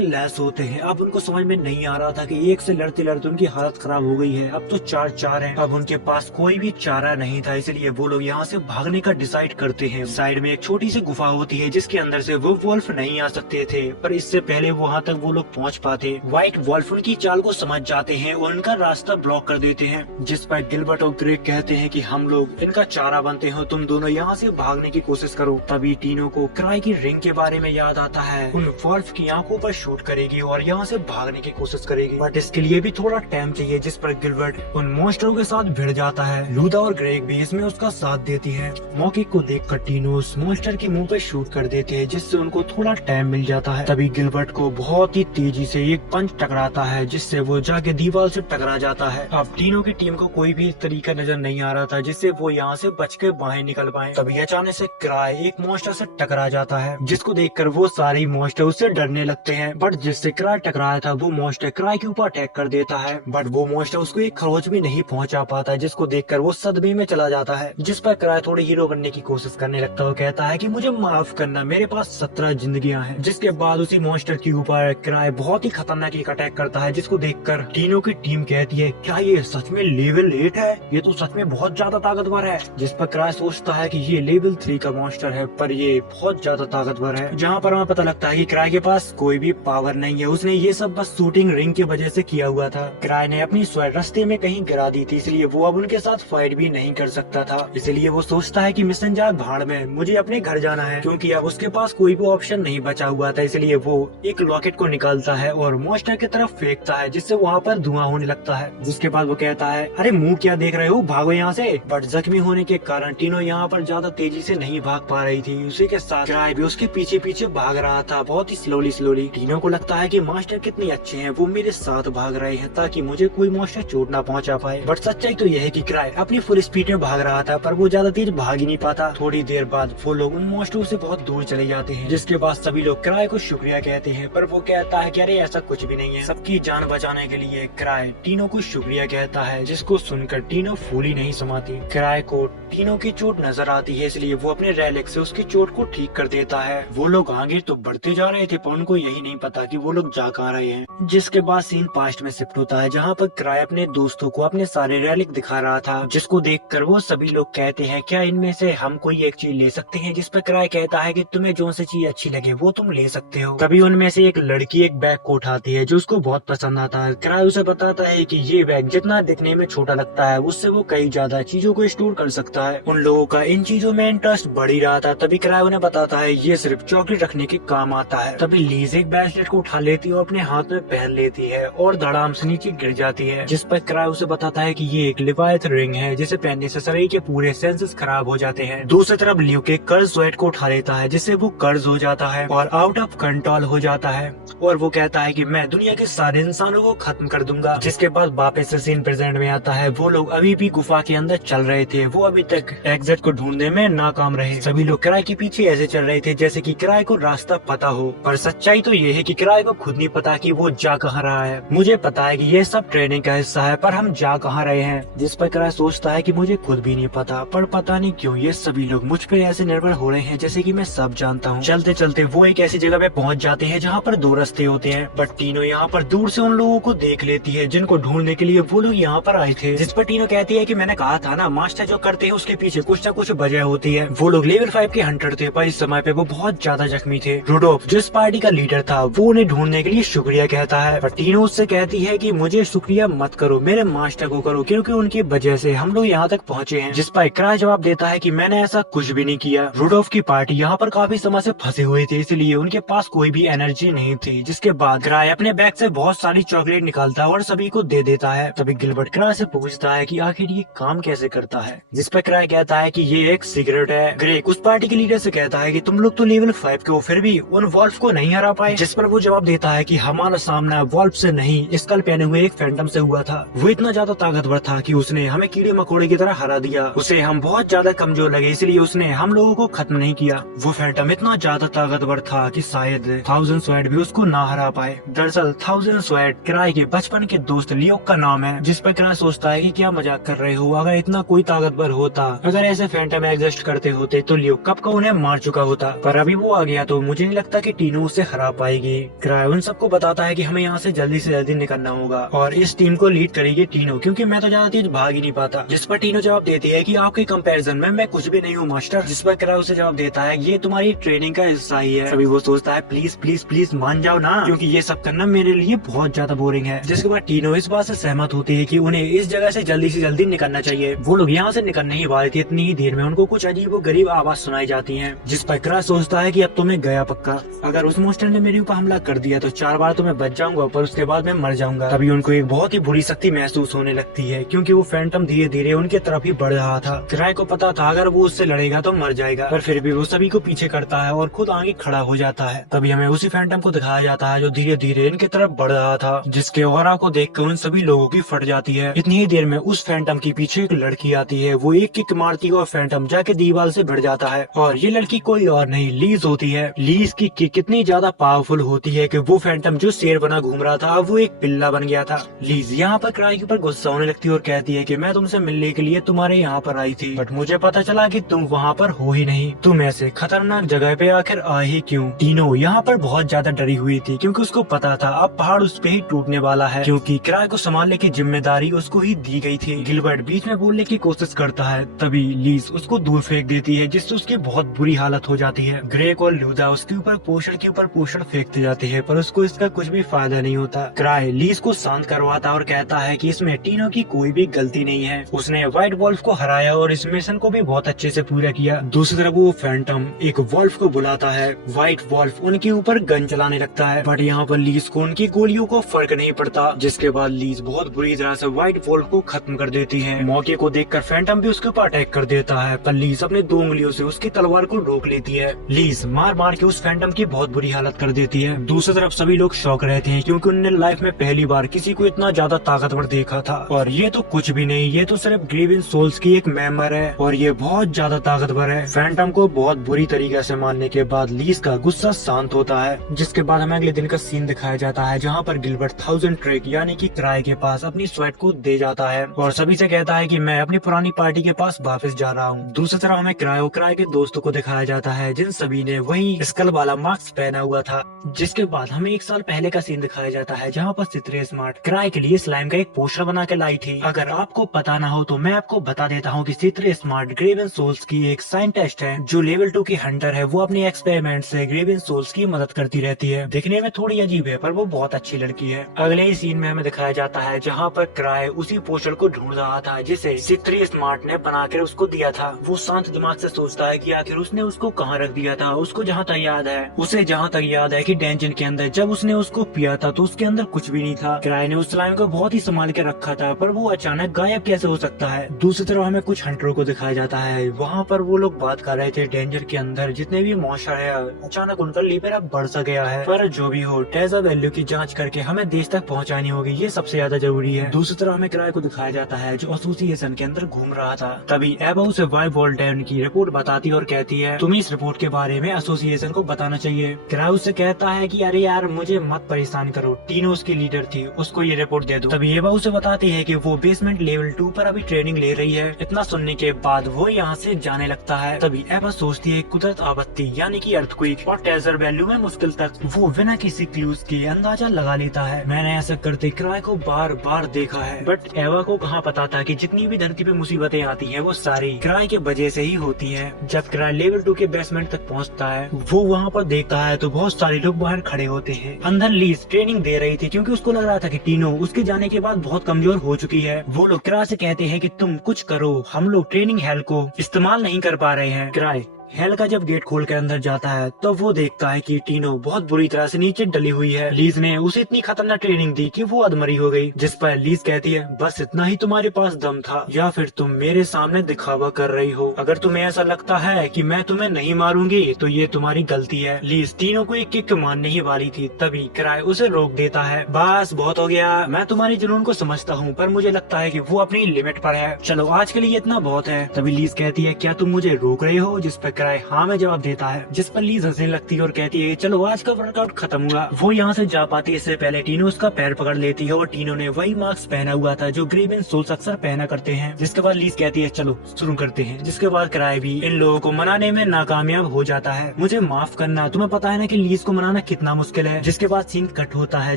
लैस होते हैं। अब उनको समझ में नहीं आ रहा था कि एक से लड़ते लड़ते उनकी हालत खराब हो गई है, अब तो 4-4 हैं। अब उनके पास कोई भी चारा नहीं था, इसलिए वो लोग यहाँ से भागने का डिसाइड करते हैं। साइड में एक छोटी सी गुफा होती है, जिसके अंदर से वो वॉल्फ नहीं आ सकते थे, पर इससे पहले वहाँ तक वो लोग पहुँच पाते। व्हाइट वॉल्फ उनकी चाल को समझ जाते हैं और उनका रास्ता ब्लॉक कर देते हैं, जिस पर गिलबर्ट और ग्रेग कहते हैं कि हम लोग इनका चारा बनते हैं, तुम दोनों यहाँ से भागने की कोशिश करो। तभी टीनो को क्राई की रिंग के बारे में याद आता है, उन वॉल्फ की आंखों पर शूट करेगी और यहाँ से भागने की कोशिश करेगी, बट इसके लिए भी थोड़ा टाइम चाहिए, जिस पर गिलबर्ट उन मॉन्स्टरों के साथ भिड़ जाता है। लूदा और ग्रेग भी इसमें उसका साथ देती है। मौके को देखकर टीनो उस मॉन्स्टर के मुंह पे शूट कर देते हैं, जिससे उनको थोड़ा टाइम मिल जाता है। तभी गिलबर्ट को बहुत ही तेजी से एक पंच टकराता है, जिससे वो जाके दीवार से टकरा जाता है। अब टीनो की टीम को कोई भी तरीका नजर नहीं आ रहा था जिससे वो यहाँ से बच के बाहर निकल पाए। तभी अचानक से क्राई एक मॉन्स्टर से टकरा जाता है, जिसको देखकर वो सारे मॉन्स्टर उससे डरने लगते हैं। बट जिससे क्राई टकराया था वो मॉन्स्टर क्राई के ऊपर अटैक कर देता है, बट वो मॉन्स्टर उसको एक खरोच भी नहीं पहुंचा पाता, जिसको देखकर वो सदमे में चला जाता है। जिस पर क्राई थोड़ी हीरो बनने की कोशिश करने लगता है। वो कहता है कि मुझे माफ करना, मेरे पास 17 जिंदगियां हैं। जिसके बाद उसी मॉन्स्टर के ऊपर क्राई बहुत ही खतरनाक एक अटैक करता है, जिसको देखकर टीनो की टीम कहती है क्या ये सच में लेवल 8 है, ये तो सच में बहुत ज्यादा ताकतवर है। जिस पर क्राई सोचता है कि ये लेवल 3 का मॉन्स्टर है, पर ये बहुत ज्यादा ताकतवर है। जहाँ पर हमें पता लगता है कि क्राई के पास कोई भी पावर नहीं है, उसने ये सब बस शूटिंग रिंग की वजह से से किया हुआ था। क्राई ने अपनी स्वैड रास्ते में कहीं गिरा दी थी, इसलिए वो अब उनके साथ फाइट भी नहीं कर सकता था। इसलिए वो सोचता है कि मिशन जाए भाड़ में, मुझे अपने घर जाना है, क्योंकि अब उसके पास कोई भी ऑप्शन नहीं बचा हुआ था। इसलिए वो एक रॉकेट को निकालता है और मॉन्स्टर की तरफ फेंकता है, जिससे वहाँ पर धुआं होने लगता है। जिसके बाद वो कहता है, अरे मुंह क्या देख रहे हो, भागो यहाँ से। बट जख्मी होने के कारण टीनो यहाँ पर ज्यादा तेजी से नहीं भाग पा रही थी। उसी के साथ क्राई भी उसके पीछे पीछे भाग रहा था, बहुत ही स्लोली। टीनो को लगता है कि मास्टर कितने अच्छे हैं, वो मेरे साथ भाग रहे हैं ताकि मुझे कोई मॉन्स्टर चोट ना पहुंचा पाए। बट सच्चाई तो यह है कि क्राई अपनी फुल स्पीड में भाग रहा था, पर वो ज्यादा तेज भाग ही नहीं पाता। थोड़ी देर बाद वो लोग उन मॉन्स्टरों से बहुत दूर चले जाते हैं, जिसके बाद सभी लोग क्राई को शुक्रिया कहते हैं। पर वो कहता है कि अरे ऐसा कुछ भी नहीं है, सबकी जान बचाने के लिए क्राई टीनो को शुक्रिया कहता है, जिसको सुनकर टीनो फूली नहीं समाती। क्राई को टीनो की चोट नजर आती है, इसलिए वो अपने रैलिक से उसकी चोट को ठीक कर देता है। वो लोग आगे तो बढ़ते जा रहे थे, पर उनको यही नहीं पता कि वो लोग जा कहाँ रहे हैं। जिसके बाद सीन पास्ट में शिफ्ट होता है, जहाँ पर क्राई अपने दोस्तों को अपने सारे रैलिक दिखा रहा था, जिसको देखकर वो सभी लोग कहते हैं, क्या इनमें से हम कोई एक चीज ले सकते हैं। जिस पर क्राई कहता है कि तुम्हें जो सी चीज अच्छी लगे वो तुम ले सकते हो। तभी उनमें से एक लड़की एक बैग को उठाती है, जो उसको बहुत पसंद आता है। क्राई उसे बताता है कि ये बैग जितना दिखने में छोटा लगता है, उससे वो कई ज्यादा चीजों को स्टोर कर सकता है। उन लोगों का इन चीजों में इंटरेस्ट बढ़ ही रहा था। तभी क्राई उन्हें बताता है ये सिर्फ चॉकलेट रखने के काम आता है। तभी लीज एक ब्रेसलेट को उठा लेती है और अपने हाथ में पहन लेती है और धड़ाम से नीचे गिर जाती है। जिस पर क्राई उसे बताता है कि ये एक लिवायत रिंग है, जिसे पहनने से शरीर के पूरे सेंसेस खराब हो जाते हैं। दूसरी तरफ लियो के कर्ज स्वेट को उठा लेता है, जिससे वो कर्ज हो जाता है और आउट ऑफ कंट्रोल हो जाता है। और वो कहता है कि मैं दुनिया के सारे इंसानों को खत्म कर दूंगा। जिसके बाद वापस से सीन प्रेजेंट में आता है। वो लोग अभी भी गुफा के अंदर चल रहे थे, वो अभी तक एग्जिट को ढूंढने में नाकाम रहे। सभी लोग क्राई के पीछे ऐसे चल रहे थे जैसे कि क्राई को रास्ता पता हो, पर सच्चाई तो ये है कि क्राई को खुद नहीं पता कि वो जा कहाँ रहा है। मुझे पता है कि ये सब ट्रेनिंग का हिस्सा है, पर हम जा कहाँ रहे हैं। जिस पर क्राई सोचता है कि मुझे खुद भी नहीं पता, पर पता नहीं क्यों ये सभी लोग मुझ पर ऐसे निर्भर हो रहे हैं जैसे कि मैं सब जानता हूँ। चलते चलते वो एक ऐसी जगह पे पहुँच जाते हैं जहाँ पर दो रास्ते होते हैं। बट टीनो यहाँ पर दूर से उन लोगों को देख लेती है जिनको ढूंढने के लिए वो लोग यहाँ पर आए थे। जिस पर टीनो कहती है कि मैंने कहा था ना, मास्टर जो करते हैं उसके पीछे कुछ न कुछ वजह होती है। वो लोग लेवल 5 के हंटर थे, पर इस समय पे वो बहुत ज्यादा जख्मी थे। रुडोल्फ जिस पार्टी का लीडर था, वो उन्हें ढूंढने के लिए शुक्रिया कहता है। पर टीनो उससे कहती है कि मुझे शुक्रिया मत करो, मेरे मास्टर को करो, क्योंकि उनकी वजह से हम लोग यहाँ तक पहुँचे हैं। जिस पर क्राई जवाब देता है कि मैंने ऐसा कुछ भी नहीं किया। रुडोल्फ की पार्टी यहाँ पर काफी समय से फंसे हुए थे, इसलिए उनके पास कोई भी एनर्जी नहीं थी। जिसके बाद क्राई अपने बैग से बहुत सारी चॉकलेट निकालता है और सभी को दे देता है। तभी गिलबर्ट क्राई से पूछता है कि आखिर ये काम कैसे करता है। जिस पर क्राई कहता है कि ये एक सिगरेट है। ग्रेक उस पार्टी के लीडर से कहता है कि तुम लोग तो लेवल 5 के हो, फिर भी उन वॉल्फ को नहीं हरा पाए। जिस पर वो जवाब देता है कि हमारा सामना वॉल्फ से नहीं, स्कल पहने हुए एक फैंटम से हुआ था। वो इतना ज्यादा ताकतवर था कि उसने हमें कीड़े मकोड़े की तरह हरा दिया। उसे हम बहुत ज्यादा कमजोर लगे, इसलिए उसने हम लोगों को खत्म नहीं किया। वो फैंटम इतना ज्यादा ताकतवर था कि शायद 1000 स्वैड भी उसको ना हरा पाए। दरअसल 1000 स्वैड क्राई के बचपन के दोस्त लियोक का नाम है। जिस पर क्राई सोचता है कि क्या मजाक कर रहे हो, अगर इतना कोई ताकतवर होता, अगर ऐसे फैंटम एग्जिस्ट करते होते तो लियोक कब का उन्हें मार चुका होता। पर अभी वो आ गया तो मुझे नहीं लगता कि टीनो उसे हरा पाएगी। क्राई उन सबको बताता है कि हमें यहाँ से जल्दी निकलना होगा और इस टीम को लीड करेगी टीनो, क्योंकि मैं तो ज्यादा तेज भाग ही नहीं पाता। जिस पर टीनो जवाब देती है कि आपके कंपैरिजन में मैं कुछ भी नहीं हूँ मास्टर। जिस पर क्राई उसे जवाब देता है ये तुम्हारी ट्रेनिंग का हिस्सा ही है। अभी वो सोचता है प्लीज प्लीज प्लीज मान जाओ ना, क्योंकि ये सब करना मेरे लिए बहुत ज्यादा बोरिंग है। जिसके बाद टीनो इस बात से सहमत होती है कि उन्हें इस जगह से जल्दी निकलना चाहिए। वो लोग यहाँ से निकलने ही वाले थे, इतनी ही देर में उनको कुछ अजीब और गरीब आवाज सुनाई जाती है। जिस पर क्राई सोचता है कि अब तो मैं गया पक्का, अगर उस मॉन्स्टर ने मेरे ऊपर हमला कर दिया तो 4 बार तो मैं बच जाऊंगा, पर उसके बाद मैं मर जाऊंगा। तभी उनको एक बहुत ही बुरी शक्ति महसूस होने लगती है, क्योंकि वो फैंटम धीरे धीरे उनके तरफ ही बढ़ रहा था। क्राई को पता था अगर वो उससे लड़ेगा तो मर जाएगा, पर फिर भी वो सभी को पीछे करता है और खुद आगे खड़ा हो जाता है। तभी हमें उसी फैंटम को दिखाया जाता है जो धीरे धीरे इनके तरफ बढ़ रहा था, जिसके ऑरा को देखकर उन सभी लोगों की फट जाती है। इतनी ही देर में उस फैंटम के पीछे एक लड़की आती है। वो एक किक मारती है और फैंटम जाके दीवार से भिड़ जाता है, और ये लड़की कोई और नहीं लीज होती है। लीज की किक कितनी ज्यादा पावरफुल होती है कि वो फैंटम जो शेर बना घूम रहा था वो एक पिल्ला बन गया था। लीज यहाँ पर क्राई के ऊपर गुस्सा होने लगती है और कहती है कि मैं तुमसे मिलने के लिए तुम्हारे यहाँ पर आई थी, बट मुझे पता चला कि तुम वहाँ पर हो ही नहीं। तुम ऐसे खतरनाक जगह पे आखिर आए ही क्यों? टीनो यहाँ पर बहुत ज्यादा डरी हुई थी, क्योंकि उसको पता था अब पहाड़ उस पे ही टूटने वाला है, क्योंकि क्राई को संभालने की जिम्मेदारी उसको ही दी गई थी। गिलबर्ट बीच में बोलने की कोशिश करता है, तभी लीज उसको दूर फेंक देती है, जिससे उसकी बहुत बुरी हालत हो जाती है। ग्रेक और लूदा उसके ऊपर पोषण के ऊपर पोषण फेंकते जाते हैं, पर उसको इसका कुछ भी फायदा नहीं होता। क्राई लीज को शांत करवाता और कहता है कि इसमें टीनो की कोई भी गलती नहीं है, उसने व्हाइट वॉल्फ को हराया और इस मिशन को भी बहुत अच्छे से पूरा किया। दूसरी तरफ वो फैंटम एक वॉल्फ को बुलाता है, व्हाइट वॉल्फ उनके ऊपर गन चलाने लगता है, बट यहाँ पर लीज को उनकी गोलियों को फर्क नहीं पड़ता, जिसके बाद लीज बहुत बुरी तरह से व्हाइट वॉल्फ को खत्म कर देती है। मौके को देखकर फैंटम भी उसके ऊपर अटैक कर देता है, पर लीज अपने 2 उंगलियों से उसकी तलवार को रोक लेती है। लीज मार मार के उस फैंटम की बहुत बुरी हालत कर देती है। दूसरी तरफ सभी लोग शौक रहते हैं क्योंकि उन्होंने लाइफ में पहली बार किसी को इतना ज्यादा ताकतवर देखा था, और ये तो कुछ भी नहीं, ये तो सिर्फ ग्रीविन सोल्स की एक मेंबर है और ये बहुत ज्यादा ताकतवर है। फैंटम को बहुत बुरी तरीके से मारने के बाद लीज का गुस्सा शांत होता है, जिसके बाद हमें अगले दिन का सीन दिखाया जाता है जहाँ पर गिलबर्ट 1000 ट्रेक यानी कि क्राई के पास अपनी स्वेट को दे जाता है और सभी से कहता है कि मैं अपनी पुरानी पार्टी के पास वापस जा रहा हूँ। दूसरी तरफ हमें क्राई के दोस्तों को दिखाया जाता है जिन सभी ने वही स्कल वाला मास्क पहना हुआ था, जिसके बाद हमें 1 साल पहले का सीन दिखाया जाता है जहाँ पर सित्रे स्मार्ट क्राई के लिए स्लाइम का एक पोस्टर बना के लाई थी। अगर आपको पता ना हो तो मैं आपको बता देता हूँ कि सित्रे स्मार्ट ग्रेविन सोल्स की एक साइंटिस्ट है जो लेवल 2 की हंटर है। वो अपने एक्सपेरिमेंट से ग्रेविन सोल्स की मदद करती रहती है। दिखने में थोड़ी अजीब है पर वो बहुत अच्छी लड़की है। अगले ही सीन में हमें दिखाया जाता है जहाँ पर क्राई उसी पोस्टर को ढूंढ रहा था जिसे सित्रे स्मार्ट ने बनाकर उसको दिया था। वो शांत दिमाग से सोचता है कि आखिर उसने उसको कहाँ रख दिया था। उसको जहाँ तक याद है, उसे जहाँ तक याद है कि डेंजन के अंदर जब उसने उसको पिया था तो उसके अंदर कुछ भी नहीं था। क्राई ने उस स्लाइम को बहुत ही संभाल के रखा था, पर वो अचानक गायब कैसे हो सकता है। दूसरी तरफ हमें कुछ हंटरों को दिखाया जाता है, वहाँ पर वो लोग बात कर रहे थे डेंजर के अंदर जितने भी मॉन्स्टर है अचानक उनका लेवल अब बढ़ सा गया है। पर जो भी हो ट्रेजर वैल्यू की जांच करके हमें देश तक पहुँचानी होगी, ये सबसे ज्यादा जरूरी है। दूसरी तरफ हमें क्राई को दिखाया जाता है जो एसोसिएशन के अंदर घूम रहा था। तभी एबा उसे व्हाइट वॉल्फ की रिपोर्ट बताती और कहती है तुम इस रिपोर्ट के बारे में एसोसिएशन को बताना चाहिए। क्राई उससे कहता है कि अरे यार मुझे मत परेशान करो, टीनो उसकी लीडर थी, उसको ये रिपोर्ट दे दो। तभी एबा उसे बताती है कि वो बेसमेंट लेवल 2 पर अभी ट्रेनिंग ले रही है। इतना सुनने के बाद वो यहाँ से जाने लगता है। तभी एबा सोचती है कुदरत आपत्ति यानी कि अर्थक्वेक और ट्रेजर वैल्यू में मुश्किल तक वो बिना किसी क्लूज के अंदाजा लगा लेता है। मैंने ऐसा करते क्राई को बार बार देखा है, बट एबा को कहाँ पता था कि जितनी भी धरती पे मुसीबतें आती है वो सारी क्राई के वजह से ही होती है। जब क्राई लेवल 2 के बेसमेंट तक पहुँचता है वो वहाँ पर देखता है तो बहुत सारे लोग बाहर खड़े होते हैं। अंदर लीज ट्रेनिंग दे रही थी क्योंकि उसको लग रहा था कि टीनो उसके जाने के बाद बहुत कमजोर हो चुकी है। वो लोग क्राई से कहते हैं कि तुम कुछ करो, हम लोग ट्रेनिंग हेल को इस्तेमाल नहीं कर पा रहे हैं। क्राई हेल का जब गेट खोल कर अंदर जाता है तो वो देखता है कि टीनो बहुत बुरी तरह से नीचे डली हुई है। लीज ने उसे इतनी खतरनाक ट्रेनिंग दी कि वो अधमरी हो गई, जिस पर लीज कहती है बस इतना ही तुम्हारे पास दम था या फिर तुम मेरे सामने दिखावा कर रही हो। अगर तुम्हें ऐसा लगता है कि मैं तुम्हें नहीं मारूंगी तो ये तुम्हारी गलती है। लीज टीनो को एक किक मारने ही वाली थी, तभी क्राई उसे रोक देता है। बस बहुत हो गया, मैं तुम्हारी जुनून को समझता हूँ पर मुझे लगता है कि वो अपनी लिमिट पर है, चलो आज के लिए इतना बहुत है। तभी लीज कहती है क्या तुम मुझे रोक रहे हो, जिस पर क्राई हाँ में जवाब देता है, जिस पर लीज हंसने लगती है और कहती है चलो आज का वर्कआउट खत्म हुआ। वो यहाँ से जा पाती है इससे पहले टीनो उसका पैर पकड़ लेती है और टीनो ने वही मास्क पहना हुआ था जो ग्रेविन सोल्स अक्सर पहना करते हैं। जिसके बाद लीज कहती है चलो शुरू करते हैं, जिसके बाद क्राई भी इन लोगों को मनाने में नाकामयाब हो जाता है। मुझे माफ करना, तुम्हें पता है ना कि लीज को मनाना कितना मुश्किल है। जिसके बाद सीन कट होता है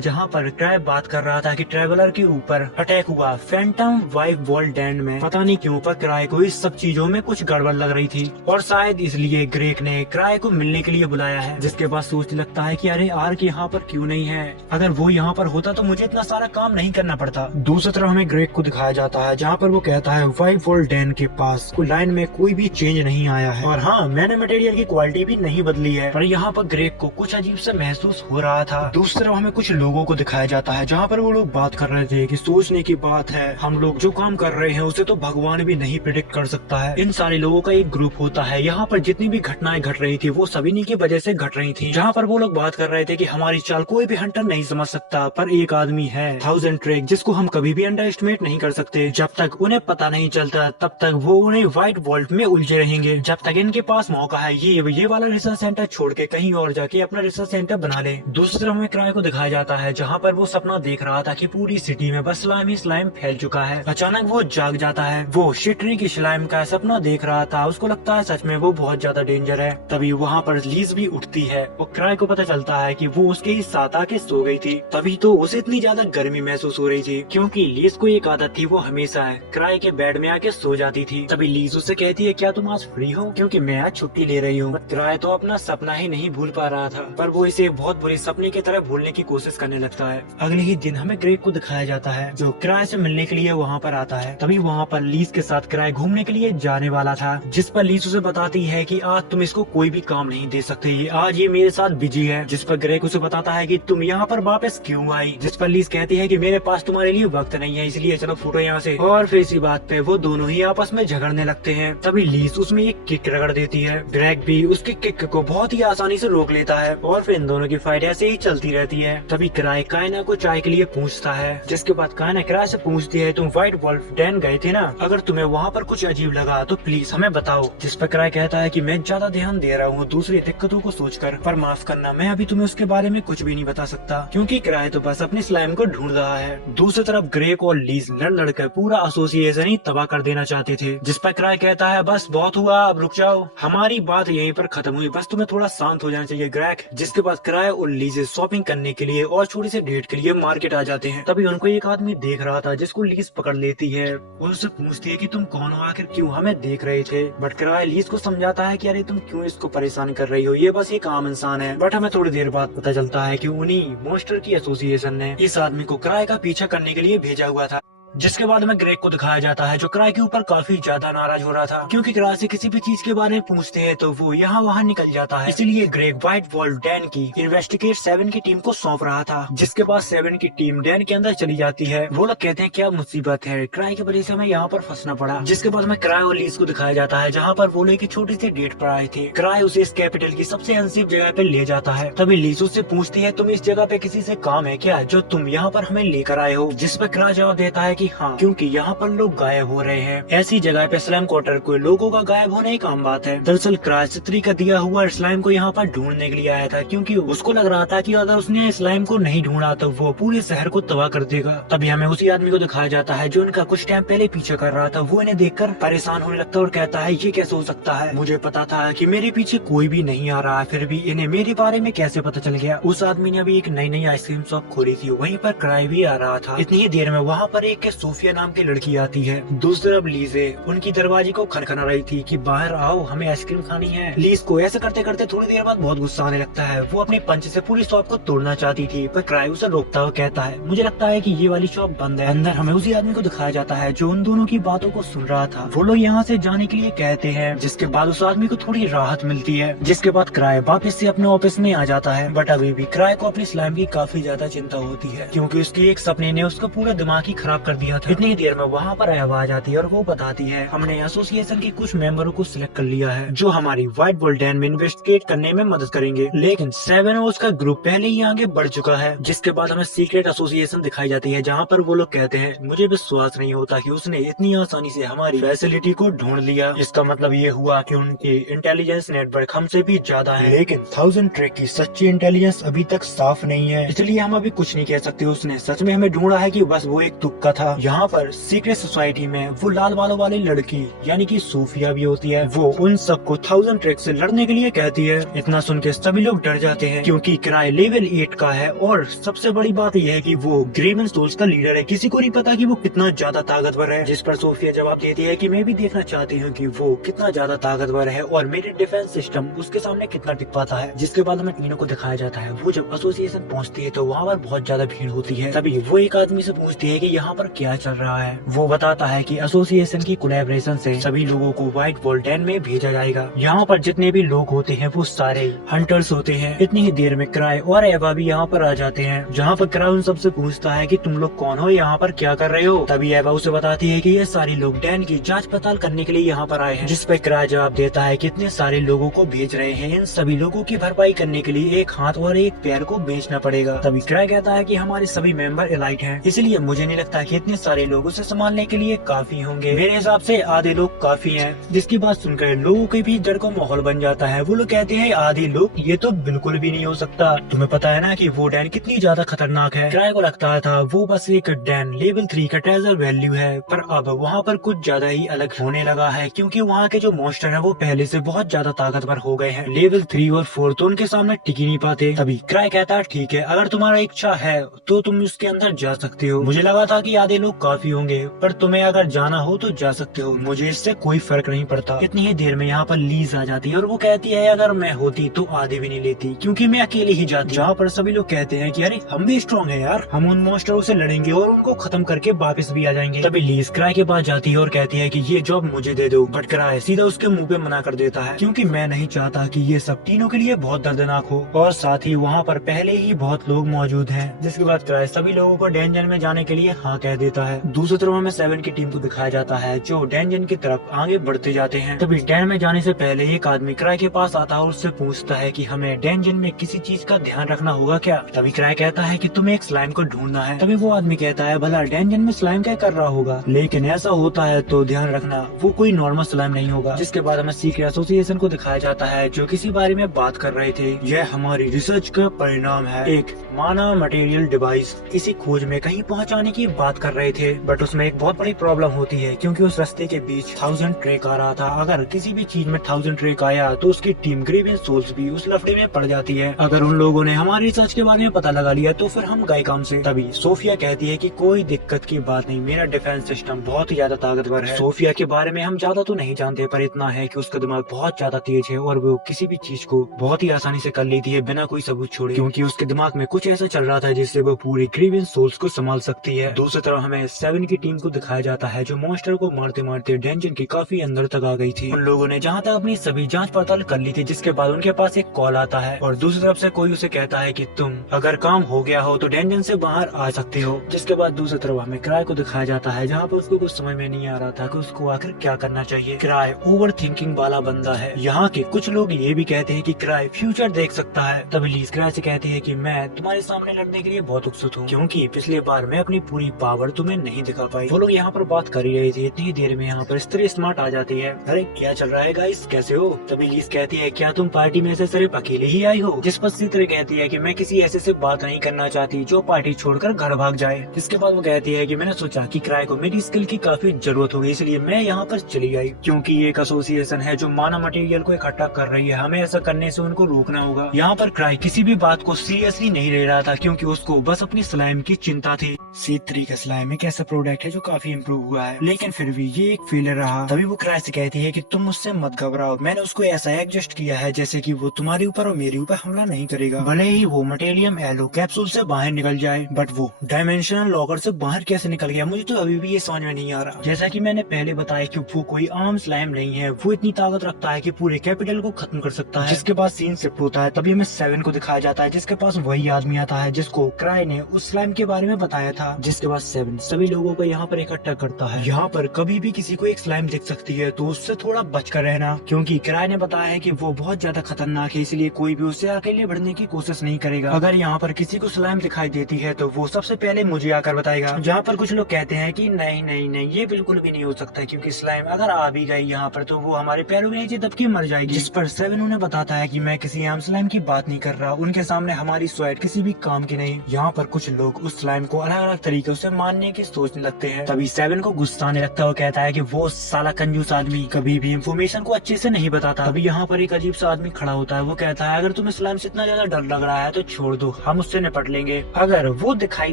जहाँ पर क्राई बात कर रहा था कि ट्रेवलर के ऊपर अटैक हुआ फैंटम वाइफ वॉल्ट डैंड में। पता नहीं क्यों पर क्राई को इस सब चीजों में कुछ गड़बड़ लग रही थी और शायद इसलिए ग्रेक ने क्राई को मिलने के लिए बुलाया है। जिसके बाद सोचने लगता है कि अरे आर्क यहाँ पर क्यों नहीं है, अगर वो यहाँ पर होता तो मुझे इतना सारा काम नहीं करना पड़ता। दूसरी तरफ हमें ग्रेक को दिखाया जाता है जहाँ पर वो कहता है वाइफ वॉल्ट डैन के पास लाइन में कोई भी चेंज नहीं आया है और हाँ मैंने मटेरियल की क्वालिटी भी नहीं बदली है, पर यहाँ पर ग्रेक को कुछ अजीब से महसूस हो रहा था। दूसरी तरफ हमें कुछ लोगों को दिखाया जाता है जहाँ पर वो लोग बात कर रहे थे कि सोचने की बात है, हम लोग जो काम कर रहे हैं उसे तो भगवान भी नहीं प्रिडिक्ट कर सकता है। इन सारे लोगों का एक ग्रुप होता है, यहाँ पर जितनी भी घटनाएं घट रही थी वो सभी की वजह से घट रही थी। जहाँ पर वो लोग बात कर रहे थे कि हमारी चाल कोई भी हंटर नहीं समझ सकता, पर एक आदमी है 1000 ट्रेक जिसको हम कभी भी अंडर एस्टिमेट नहीं कर सकते। जब तक उन्हें पता नहीं चलता तब तक वो उन्हें व्हाइट वॉल्ट में उलझे रहेंगे। जब तक इनके पास मौका है ये वाला रिसर्च सेंटर छोड़ के कहीं और जाके अपना रिसर्च सेंटर बना ले। दूसरी तरफ में क्राई को दिखाया जाता है जहाँ पर वो सपना देख रहा था कि पूरी सिटी में बस स्लाइम ही स्लाइम फैल चुका है। अचानक वो जाग जाता है, वो शिटरी की स्लाइम का सपना देख रहा था, उसको लगता है सच में वो बहुत बहुत ज्यादा डेंजर है। तभी वहाँ पर लीज भी उठती है और क्राई को पता चलता है कि वो उसके ही साथ आके सो गई थी। तभी तो उसे इतनी ज्यादा गर्मी महसूस हो रही थी, क्योंकि लीज को एक आदत थी, वो हमेशा क्राई के बेड में आके सो जाती थी। तभी लीज उससे कहती है, क्या तुम आज फ्री हो, क्योंकि मैं आज छुट्टी ले रही हूँ। क्राई तो अपना सपना ही नहीं भूल पा रहा था, पर वो इसे बहुत बुरे सपने की तरह भूलने की कोशिश करने लगता है। अगले ही दिन हमें ग्रेग को दिखाया जाता है, जो क्राई से मिलने के लिए वहाँ पर आता है। तभी वहाँ पर लीज के साथ क्राई घूमने के लिए जाने वाला था, जिस पर लीज उसे बताती है कि आज तुम इसको कोई भी काम नहीं दे सकते, आज ये मेरे साथ बिजी है। जिस पर ग्रेग उसे बताता है कि तुम यहाँ पर वापस क्यों आई, जिस पर लीज कहती है कि मेरे पास तुम्हारे लिए वक्त नहीं है, इसलिए चलो फूटो यहाँ से। और फिर इसी बात पे वो दोनों ही आपस में झगड़ने लगते हैं। तभी लीज उसमें एक किक रगड़ देती है। ग्रेग भी उसके किक को बहुत ही आसानी से रोक लेता है और फिर इन दोनों की फाइट ऐसे ही चलती रहती है। तभी क्राई कायना को चाय के लिए पूछता है, जिसके बाद कायना क्राई से पूछती है, तुम व्हाइट वॉल्फ डैन गए थे ना, अगर तुम्हें वहाँ पर कुछ अजीब लगा तो प्लीज हमें बताओ। जिस पर क्राई कहता है कि मैं ज्यादा ध्यान दे रहा हूँ दूसरी दिक्कतों को सोचकर, पर माफ करना मैं अभी तुम्हें उसके बारे में कुछ भी नहीं बता सकता, क्योंकि क्राई तो बस अपनी स्लाइम को ढूंढ रहा है। दूसरी तरफ ग्रेग और लीज लड़ कर पूरा एसोसिएशन ही तबाह कर देना चाहते थे। जिस पर क्राई कहता है, बस बहुत हुआ, अब रुक जाओ, हमारी बात यहीं पर खत्म हुई, बस तुम्हें थोड़ा शांत हो जाना चाहिए ग्रेग। जिसके बाद क्राई और लीज शॉपिंग करने के लिए और छोटी सी डेट के लिए मार्केट आ जाते हैं। तभी उनको एक आदमी देख रहा था, जिसको लीज पकड़ लेती है और उससे पूछती है कि तुम कौन हो, आखिर क्यों हमें देख रहे थे। बट क्राई लीज को समझाता है कि अरे तुम क्यों इसको परेशान कर रही हो, ये बस एक आम इंसान है। बट हमें थोड़ी देर बाद पता चलता है कि उन्हीं मॉन्स्टर की एसोसिएशन ने इस आदमी को क्राई का पीछा करने के लिए भेजा हुआ था। जिसके बाद में ग्रेग को दिखाया जाता है, जो क्राई के ऊपर काफी ज्यादा नाराज हो रहा था, क्योंकि क्राई से किसी भी चीज के बारे में पूछते हैं तो वो यहाँ वहाँ निकल जाता है। इसीलिए ग्रेग व्हाइट वॉल्फ डैन की इन्वेस्टिगेट 7 की टीम को सौंप रहा था, जिसके बाद 7 की टीम डैन के अंदर चली जाती है। वो लोग कहते हैं क्या मुसीबत है, क्राई की वजह से हमें यहाँ पर फंसना पड़ा। जिसके बाद में क्राई और लीज को दिखाया जाता है, जहाँ पर वो लोग एक छोटी सी डेट पर आए थे। क्राई उसे इस कैपिटल की सबसे अनसेफ जगह पे ले जाता है। तभी लीज उससे पूछती है, तुम इस जगह पे किसी से काम है क्या, जो तुम यहाँ पर हमें लेकर आए हो। जिस पर क्राई जवाब देता है कि हाँ, क्योंकि यहाँ पर लोग गायब हो रहे हैं। ऐसी जगह पे स्लाइम क्वार्टर को लोगों का गायब होना एक आम बात है। दरअसल क्राई चित्री का दिया हुआ स्लाइम को यहाँ पर ढूंढने के लिए आया था, क्योंकि उसको लग रहा था कि अगर उसने स्लाइम को नहीं ढूंढा तो वो पूरे शहर को तबाह कर देगा। तभी हमें उसी आदमी को दिखाया जाता है, जो इनका कुछ टाइम पहले पीछे कर रहा था। वो इन्हें देखकर परेशान होने लगता है और कहता है, ये कैसे हो सकता है, मुझे पता था कि मेरे पीछे कोई भी नहीं आ रहा, फिर भी इन्हें मेरे बारे में कैसे पता चल गया। उस आदमी ने अभी एक नई आइसक्रीम शॉप खोली थी, वहीं पर क्राई भी आ रहा था। इतनी ही देर में वहाँ पर एक सोफिया नाम की लड़की आती है। दूसरी तरफ लीज उनकी दरवाजे को खनखना रही थी कि बाहर आओ, हमें आइसक्रीम खानी है। लीज को ऐसा करते करते थोड़ी देर बाद बहुत गुस्सा आने लगता है। वो अपने पंच से पूरी शॉप को तोड़ना चाहती थी, पर क्राई उसे रोकता हुआ कहता है, मुझे लगता है कि ये वाली शॉप बंद है। अंदर हमें उसी आदमी को दिखाया जाता है, जो उन दोनों की बातों को सुन रहा था। वो लोग यहाँ से जाने के लिए कहते हैं, जिसके बाद उस आदमी को थोड़ी राहत मिलती है। जिसके बाद क्राई वापस से अपने ऑफिस में आ जाता है। बट अभी भी क्राई को अपनी स्लाइम की काफी ज्यादा चिंता होती है, क्योंकि उसके एक सपने ने उसका पूरा दिमाग ही खराब कर दिया था। इतनी देर में वहाँ पर आवाज आती है और वो बताती है, हमने एसोसिएशन के कुछ मेंबरों को सिलेक्ट कर लिया है, जो हमारी व्हाइट वॉल्फ डैन में इन्वेस्टिगेट करने में मदद करेंगे। लेकिन 7 और उसका ग्रुप पहले ही आगे बढ़ चुका है। जिसके बाद हमें सीक्रेट एसोसिएशन दिखाई जाती है, जहाँ पर वो लोग कहते हैं, मुझे विश्वास नहीं होता कि उसने इतनी आसानी से हमारी फैसिलिटी को ढूंढ लिया। इसका मतलब ये हुआ कि उनके इंटेलिजेंस नेटवर्क हमसे भी ज्यादा है। लेकिन 1000 ट्रैक की सच्ची इंटेलिजेंस अभी तक साफ नहीं है, इसलिए हम अभी कुछ नहीं कह सकते उसने सच में हमें ढूंढा है कि बस वो एक तुक्का था। यहाँ पर सीक्रेट सोसाइटी में वो लाल बालों वाली लड़की यानी कि सूफिया भी होती है। वो उन सबको 1000 ट्रैक से लड़ने के लिए कहती है। इतना सुन के सभी लोग डर जाते हैं, क्योंकि क्राई लेवल 8 का है और सबसे बड़ी बात यह है कि वो ग्रेवन सोल्स का लीडर है। किसी को नहीं पता कि वो कितना ज्यादा ताकतवर है। जिस पर सोफिया जवाब देती है कि मैं भी देखना चाहती हूँ कि वो कितना ज्यादा ताकतवर है और मेरे डिफेंस सिस्टम उसके सामने कितना टिक पाता है। जिसके बाद हमें तीनों को दिखाया जाता है, वो जब एसोसिएशन पहुँचती है तो वहाँ पर बहुत ज्यादा भीड़ होती है। तभी वो एक आदमी से पूछती है कि यहाँ पर क्या चल रहा है। वो बताता है कि एसोसिएशन की कोलैबोरेशन से सभी लोगों को व्हाइट वॉल्फ डैन में भेजा जाएगा। यहाँ पर जितने भी लोग होते हैं वो सारे हंटर्स होते हैं। इतनी ही देर में क्राई और एवा भी यहाँ पर आ जाते हैं, जहाँ पर क्राई उन सबसे पूछता है कि तुम लोग कौन हो, यहाँ पर क्या कर रहे हो। तभी एवा उसे बताती है कि ये सारे लोग डैन की जांच पड़ताल करने के लिए यहाँ पर आए हैं। जिस पर क्राई जवाब देता है कि इतने सारे लोगों को भेज रहे हैं, इन सभी लोगों की भरपाई करने के लिए एक हाथ और एक पैर को बेचना पड़ेगा। तभी क्राई कहता है कि हमारे सभी मेंबर एलाइट हैं, इसलिए मुझे नहीं लगता कि इतने इतने सारे लोग उसे संभालने के लिए काफी होंगे। मेरे हिसाब से आधे लोग काफी हैं। जिसकी बात सुनकर लोगों के भी डर को माहौल बन जाता है। वो लोग कहते हैं आधे लोग, ये तो बिल्कुल भी नहीं हो सकता। तुम्हें पता है ना कि वो डैन कितनी ज्यादा खतरनाक है। क्राई को लगता था वो बस एक डैन लेवल 3 का ट्रेजर वैल्यू है, पर अब वहाँ पर कुछ ज्यादा ही अलग होने लगा है, क्योंकि वहाँ के जो मॉन्स्टर है वो पहले से बहुत ज्यादा ताकतवर हो गए हैं। लेवल 3 और 4 तो उनके सामने टिक ही नहीं पाते। तभी क्राई कहता है ठीक है, अगर तुम्हारा इच्छा है तो तुम उसके अंदर जा सकते हो। मुझे लगा था कि आधे लोग काफी होंगे, पर तुम्हें अगर जाना हो तो जा सकते हो, मुझे इससे कोई फर्क नहीं पड़ता। इतनी ही देर में यहाँ पर लीज आ जाती है और वो कहती है अगर मैं होती तो आधे भी नहीं लेती, क्योंकि मैं अकेले ही जाती। जहाँ पर सभी लोग कहते हैं कि अरे हम भी स्ट्रॉन्ग है यार, हम उन मॉन्स्टरों से लड़ेंगे और उनको खत्म करके वापस भी आ जाएंगे। तभी लीज क्राई के पास जाती है और कहती है कि ये जॉब मुझे दे दो, बट क्राई सीधा उसके मुंह पे मना कर देता है, क्योंकि मैं नहीं चाहता कि ये सब तीनों के लिए बहुत दर्दनाक हो, और साथ ही वहाँ पर पहले ही बहुत लोग मौजूद हैं। जिसके बाद क्राई सभी लोगों को डेंजन में जाने के लिए हाँ कह देता है। दूसरी तरफ हमें 7 की टीम को दिखाया जाता है जो डेंजन की तरफ आगे बढ़ते जाते हैं। तभी डेन में जाने से पहले एक आदमी क्राई के पास आता है और उससे पूछता है कि हमें डेंजन में किसी चीज का ध्यान रखना होगा क्या। तभी क्राई कहता है कि तुम्हें एक स्लाइम को ढूंढना है। तभी वो आदमी कहता है भला डेंजन में स्लाइम क्या कर रहा होगा, लेकिन ऐसा होता है तो ध्यान रखना वो कोई नॉर्मल स्लाइम नहीं होगा। जिसके बाद हमें सीक्रेट एसोसिएशन को दिखाया जाता है जो किसी बारे में बात कर रहे थे। यह हमारी रिसर्च का परिणाम है, एक माना मटेरियल डिवाइस किसी खोज में कहीं पहुंचाने की बात कर रहे थे, बट उसमें एक बहुत बड़ी प्रॉब्लम होती है, क्योंकि उस रास्ते के बीच 1000 ट्रैक आ रहा था। अगर किसी भी चीज में 1000 ट्रैक आया तो उसकी टीम ग्रेवियन सोल्स भी उस लफड़े में पड़ जाती है। अगर उन लोगों ने हमारी रिसर्च के बारे में पता लगा लिया तो फिर हम गए काम से। तभी सोफिया कहती है कि कोई दिक्कत की बात नहीं, मेरा डिफेंस सिस्टम बहुत ही ज्यादा ताकतवर है। सोफिया के बारे में हम ज्यादा तो नहीं जानते, पर इतना है कि उसका दिमाग बहुत ज्यादा तेज है और वो किसी भी चीज को बहुत ही आसानी से कर लेती है बिना कोई सबूत छोड़े, क्योंकि उसके दिमाग में कुछ ऐसा चल रहा था जिससे वो पूरी ग्रेवियन सोल्स को संभाल सकती है। दूसरी तरफ हमें 7 की टीम को दिखाया जाता है जो मॉन्स्टर को मारते मारते डेंजन के काफी अंदर तक आ गई थी। उन लोगों ने जहाँ तक अपनी सभी जांच पड़ताल कर ली थी, जिसके बाद उनके पास एक कॉल आता है और दूसरी तरफ से कोई उसे कहता है कि तुम अगर काम हो गया हो तो डेंजन से बाहर आ सकते हो। जिसके बाद दूसरी तरफ हमें क्राई को दिखाया जाता है जहाँ पर उसको कुछ समझ में नहीं आ रहा था कि उसको आखिर क्या करना चाहिए। क्राई ओवर थिंकिंग वाला बंदा है। यहाँ के कुछ लोग ये भी कहते हैं कि क्राई फ्यूचर देख सकता है। तभी लीज क्राई से कहती है कि मैं तुम्हारे सामने लड़ने के लिए बहुत उत्सुक हूँ, क्योंकि पिछले बार मैं अपनी पूरी पावर तुम्हें नहीं दिखा पाई। वो लोग यहाँ पर बात कर ही रहे थे, इतनी देर में यहाँ पर स्त्री स्मार्ट आ जाती है। अरे क्या चल रहा है गाइस, कैसे हो? तभी लीज कहती है क्या तुम पार्टी में से सिर्फ अकेले ही आई हो? जिस पर सीत्री कहती है कि मैं किसी ऐसे से बात नहीं करना चाहती जो पार्टी छोड़कर घर भाग जाए। जिसके बाद वो कहती है कि मैंने सोचा कि क्राई को मेरी स्किल की काफी जरूरत होगी, इसलिए मैं यहाँ पर चली आई, क्योंकि ये एक एसोसिएशन है जो माना मटेरियल को इकट्ठा कर रही है, हमें ऐसा करने से उनको रोकना होगा। यहाँ पर क्राई किसी भी बात को सीरियसली नहीं ले रहा था, क्योंकि उसको बस अपनी स्लाइम की चिंता थी। C3 का स्लाइम एक ऐसा प्रोडक्ट है जो काफी इम्प्रूव हुआ है, लेकिन फिर भी ये एक फेलियर रहा। तभी वो क्राई से कहती है कि तुम मुझसे मत घबराओ, मैंने उसको ऐसा एडजस्ट किया है जैसे कि वो तुम्हारे ऊपर और मेरे ऊपर हमला नहीं करेगा। भले ही वो मटेरियम एलो कैप्सूल से बाहर निकल जाए, बट वो डायमेंशनल लॉकर से बाहर कैसे निकल गया मुझे तो अभी भी ये समझ में नहीं आ रहा। जैसा कि मैंने पहले बताया कि वो कोई आम स्लाइम नहीं है, वो इतनी ताकत रखता है कि पूरे कैपिटल को खत्म कर सकता है। जिसके बाद सीन शिफ्ट होता है। तभी हमें 7 को दिखाया जाता है जिसके पास वही आदमी आता है जिसको क्राई ने उस स्लाइम के बारे में बताया था। जिसके बाद 7 सभी लोगों को यहाँ पर इकट्ठा करता है। यहाँ पर कभी भी किसी को एक स्लाइम दिख सकती है तो उससे थोड़ा बचकर रहना, क्योंकि क्राई ने बताया है कि वो बहुत ज्यादा खतरनाक है, इसलिए कोई भी उससे अकेले बढ़ने की कोशिश नहीं करेगा। अगर यहाँ पर किसी को स्लाइम दिखाई देती है तो वो सबसे पहले मुझे आकर बताएगा। जहाँ पर कुछ लोग कहते हैं कि नहीं नहीं नहीं ये बिल्कुल भी नहीं हो सकता, क्योंकि स्लाइम अगर आ भी गई यहाँ पर तो वो हमारे पैरों में नीचे दबके मर जाएगी। जिस पर 7 उन्हें बताता है कि मैं किसी आम स्लाइम की बात नहीं कर रहा, उनके सामने हमारी स्वेट किसी भी काम की नहीं। यहाँ पर कुछ लोग उस स्लाइम को अलग अलग तरीकों से मारने की सोचने लगते हैं। तभी 7 को गुस्सा आने लगता है और कहता है कि वो साला कंजूस आदमी कभी भी इंफॉर्मेशन को अच्छे से नहीं बताता। तभी यहाँ पर एक अजीब सा आदमी खड़ा होता है। वो कहता है अगर तुम्हें स्लाइम से इतना ज्यादा डर लग रहा है तो छोड़ दो, हम उससे निपट लेंगे अगर वो दिखाई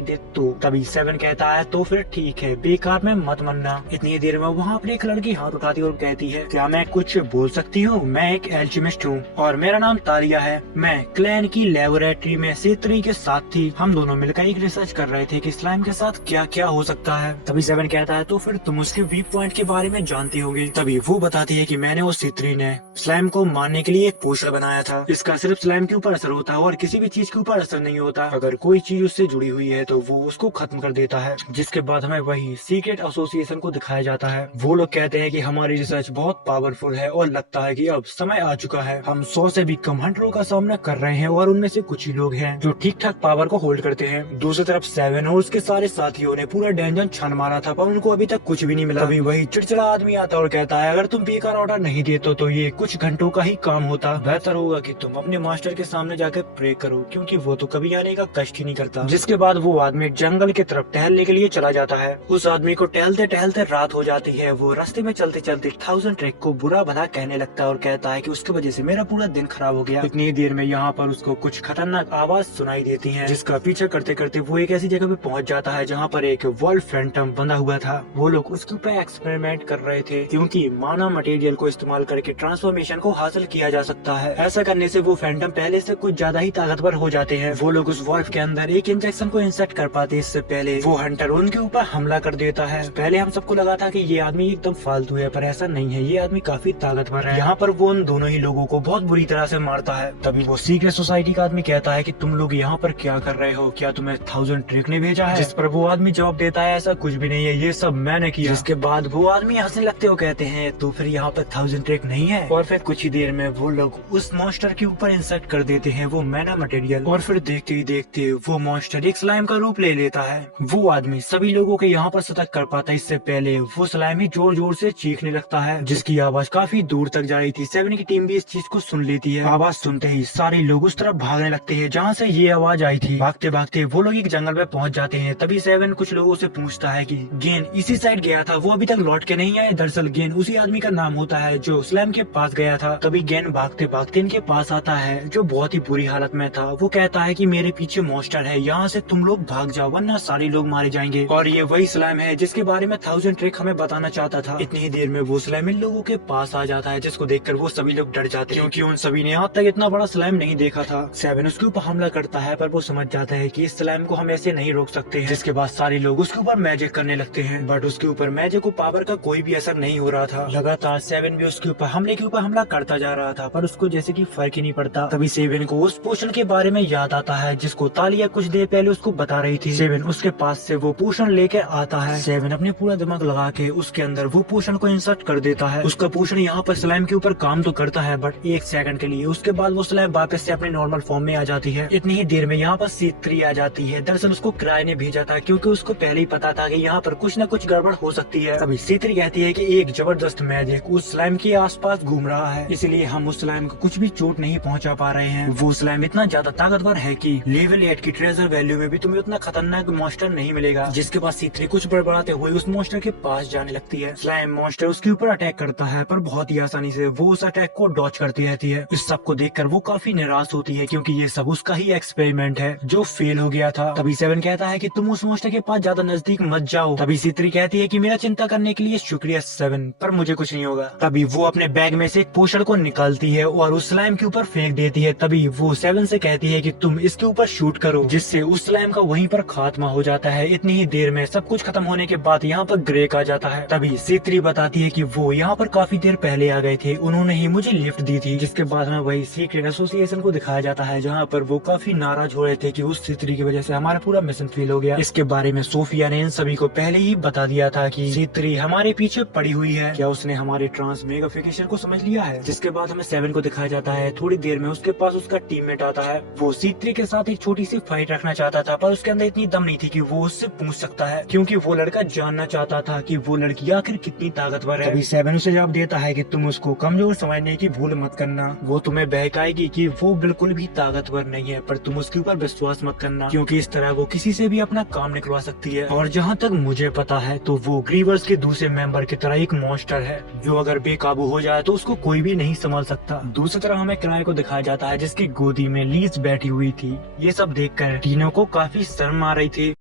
दे तो। तभी 7 कहता है तो फिर ठीक है, बेकार में मत मरना। इतनी देर में वहाँ पर एक लड़की हाथ उठाती है और कहती है क्या मैं कुछ बोल सकती हूँ? मैं एक एल्केमिस्ट हूँ और मेरा नाम तारिया है। मैं क्लैन की लेबोरेटरी में C3 के साथ थी। हम दोनों मिलकर एक रिसर्च कर रहे थे कि स्लाइम के साथ क्या क्या हो सकता है। तभी 7 कहता है तो फिर तुम उसके वीक पॉइंट के बारे में जानती होगी। तभी वो बताती है कि मैंने और C3 ने स्लाइम को मारने के लिए एक पोस्टर बनाया था। इसका सिर्फ स्लाइम के ऊपर असर होता है और किसी भी चीज के ऊपर असर नहीं होता। अगर कोई चीज उससे जुड़ी हुई है तो वो उसको खत्म कर देता है। जिसके बाद हमें वही सीक्रेट एसोसिएशन को दिखाया जाता है। वो लोग कहते हैं कि हमारी रिसर्च बहुत पावरफुल है और लगता है कि अब समय आ चुका है। हम 100 से भी कम हंटरों का सामना कर रहे हैं और उनमें से कुछ ही लोग हैं जो ठीक ठाक पावर को होल्ड करते हैं। दूसरी तरफ 7 और उसके सारे साथियों ने ने पूरा डेंजन छान मारा था पर उनको अभी तक कुछ भी नहीं मिला। तभी वही चिड़चिड़ा आदमी आता और कहता है अगर तुम बेकार ऑर्डर नहीं देते तो ये कुछ घंटों का ही काम होता, बेहतर होगा कि तुम अपने मास्टर के सामने जाकर प्रे करो क्योंकि वो तो कभी आने का कष्ट ही नहीं करता। जिसके बाद वो आदमी जंगल की तरफ टहलने के लिए चला जाता है। उस आदमी को टहलते टहलते रात हो जाती है। वो रास्ते में चलते चलते 1000 ट्रैक को बुरा भला कहने लगता है और कहता है कि उसकी वजह से मेरा पूरा दिन खराब हो गया। इतनी देर में यहाँ पर उसको कुछ खतरनाक आवाज सुनाई देती है, जिसका पीछा करते करते वो एक ऐसी जगह पे पहुँच जाता है जहाँ पर एक वर्ल्ड फैंटम बंधा हुआ था। वो लोग उसके ऊपर एक्सपेरिमेंट कर रहे थे क्योंकि मानव मटेरियल को इस्तेमाल करके ट्रांसफॉर्मेशन को हासिल किया जा सकता है। ऐसा करने से वो फैंटम पहले से कुछ ज्यादा ही ताकतवर हो जाते हैं। वो लोग उस वॉल्फ के अंदर एक इंजेक्शन को इंसेक्ट कर पाते इससे पहले वो हंटर उनके ऊपर हमला कर देता है। पहले हम सबको लगा था कि ये आदमी एकदम फालतू है पर ऐसा नहीं है, ये आदमी काफी ताकतवर है। यहाँ पर वो उन दोनों ही लोगों को बहुत बुरी तरह से मारता है। तभी वो सीक्रेट सोसाइटी का आदमी कहता है कि तुम लोग यहाँ पर क्या कर रहे हो, क्या तुम्हें 1000 ट्रिक ने भेजा है? जिस पर वो आदमी जवाब देता है ऐसा कुछ भी नहीं है, ये सब मैंने किया। जिसके बाद वो आदमी हंसने लगते हो कहते हैं तो फिर यहाँ पर 1000 ट्रिक नहीं है। और फिर कुछ ही देर में वो लोग उस मॉन्स्टर के ऊपर इंसर्ट कर देते हैं वो मैना मटेरियल और फिर देखते ही देखते वो मॉन्स्टर एक स्लाइम का रूप ले लेता है। वो आदमी सभी लोगों के यहाँ पर सतर्क कर पाता है। इससे पहले वो स्लाइम ही जोर जोर से चीखने लगता है जिसकी आवाज काफी दूर तक जा रही थी। 7 की टीम भी इस चीज को सुन लेती है। आवाज सुनते ही सारे लोग उस तरफ भागने लगते हैं जहाँ से ये आवाज आई थी। भागते भागते वो लोग एक जंगल में पहुँच जाते हैं। तभी 7 कुछ लोगों से पूछता है कि गेन इसी साइड गया था, वो अभी तक लौट के नहीं आए। दरअसल गेन उसी आदमी का नाम होता है जो स्लाइम के पास गया था। तभी गेन भागते भागते इनके पास आता है जो बहुत ही बुरी हालत में था। वो कहता है कि मेरे पीछे मॉन्स्टर है, यहाँ से तुम लोग भाग जाओ वरना सारे लोग मारे जाएंगे। और ये वही स्लाइम है जिसके बारे में 1000 ट्रिक हमें बताना चाहता था। इतनी ही देर में वो स्लाइम इन लोगों के पास आ जाता है जिसको देखकर वो सभी लोग डर जाते हैं क्योंकि उन सभी ने आज तक इतना बड़ा स्लाइम नहीं देखा था। 7 उसके ऊपर हमला करता है पर वो समझ जाता है कि इस स्लाइम को हम ऐसे नहीं रोक सकते हैं। जिसके बाद सारे लोग उसके ऊपर मैजिक करने लगते हैं बट उसके ऊपर मैजिक को पावर का कोई भी असर नहीं हो रहा था। लगातार 7 भी उसके ऊपर हमला करता जा रहा था पर उसको जैसे कि फर्क ही नहीं पड़ता। तभी 7 को उस पोषण के बारे में याद आता है जिसको तालिया कुछ देर पहले उसको बता रही थी। 7 उसके पास से वो पोषण लेके आता है। 7 अपने पूरा दिमाग लगा के उसके अंदर वो पोषण को इंसर्ट कर देता है। उसका पोषण यहाँ पर स्लाइम के ऊपर काम तो करता है बट 1 सेकंड के लिए। उसके बाद वो स्लाइम वापस से अपने नॉर्मल फॉर्म में आ जाती है। इतनी ही देर में यहाँ पर C3 आ जाती है। दरअसल उसको किराए ने भेजा था क्योंकि उसको पहले ही पता था कि यहाँ पर कुछ न कुछ गड़बड़ हो सकती है। तभी C3 कहती है कि एक जबरदस्त मैजिक उस स्लाइम के आसपास घूम रहा है, इसलिए हम उस स्लाइम को कुछ भी चोट नहीं पहुंचा पा रहे हैं। वो स्लाइम इतना ज्यादा ताकतवर है कि लेवल 8 की ट्रेजर वैल्यू में भी तुम्हें उतना खतरनाक मॉन्स्टर नहीं मिलेगा। जिसके बाद C3 कुछ बड़बड़ाते हुए उस मॉन्स्टर के पास जाने लगती है। स्लाइम मॉन्स्टर उसके ऊपर अटैक करता है पर बहुत ही आसानी से वो उस अटैक को डॉच करती रहती है। इस सब को देखकर वो काफी निराश होती है क्योंकि ये सब उसका ही एक्सपेरिमेंट है जो फेल हो गया था। तभी 7 कहता है कि तुम उस मॉन्स्टर के पास ज्यादा नजदीक मत जाओ। तभी C3 कहती है कि मेरा चिंता करने के लिए शुक्रिया 7 पर मुझे कुछ नहीं होगा। तभी वो अपने बैग में से एक पोषण को निकालती है और उस स्लाइम के ऊपर फेंक देती है। तभी वो 7 से कहती है कि तुम इसके ऊपर शूट करो जिससे उस स्लाइम का वहीं पर खात्मा हो जाता है। इतनी ही देर में सब कुछ खत्म होने के बाद यहाँ पर ग्रेक आ जाता है। तभी C3 बताती है कि वो यहाँ पर काफी देर पहले आ गए थे, उन्होंने ही मुझे लिफ्ट दी थी। जिसके बाद हमें वही सीक्रेट एसोसिएशन को दिखाया जाता है जहाँ पर वो काफी नाराज हो रहे थे कि उस C3 की वजह से हमारा पूरा मिशन फेल हो गया। इसके बारे में सोफिया ने इन सभी को पहले ही बता दिया था कि C3 हमारे पीछे पड़ी हुई है। क्या उसने हमारे ट्रांसमेगाफिकेशन को समझ लिया है? जिसके बाद हमें 7 को दिखाया जाता है। थोड़ी देर में उसके पास उसका टीममेट आता है। वो C3 के साथ एक छोटी सी फाइट रखना चाहता था पर उसके अंदर इतनी दम नहीं थी कि वो उससे पूछ सकता है क्योंकि वो लड़का जानना चाहता था कि वो लड़की आखिर कितनी ताकतवर है। अभी 7 उसे जवाब देता है कि तुम उसको कमजोर समझने की भूल मत करना, वो तुम्हें बहकाएगी कि वो बिल्कुल भी ताकतवर नहीं है, पर तुम उसके ऊपर विश्वास मत करना क्योंकि इस तरह वो किसी से भी अपना काम निकलवा सकती है। और जहाँ तक मुझे पता है तो वो ग्रीवर्स के दूसरे मेंबर की तरह एक मॉन्स्टर है जो अगर बेकाबू हो जाए तो उसको कोई भी नहीं संभाल सकता। दूसरी तरफ हमें किराए को दिखाया जाता है जिसकी गोदी में लीज बैठी हुई थी। ये सब देखकर तीनों को काफी शर्म आ रही थी।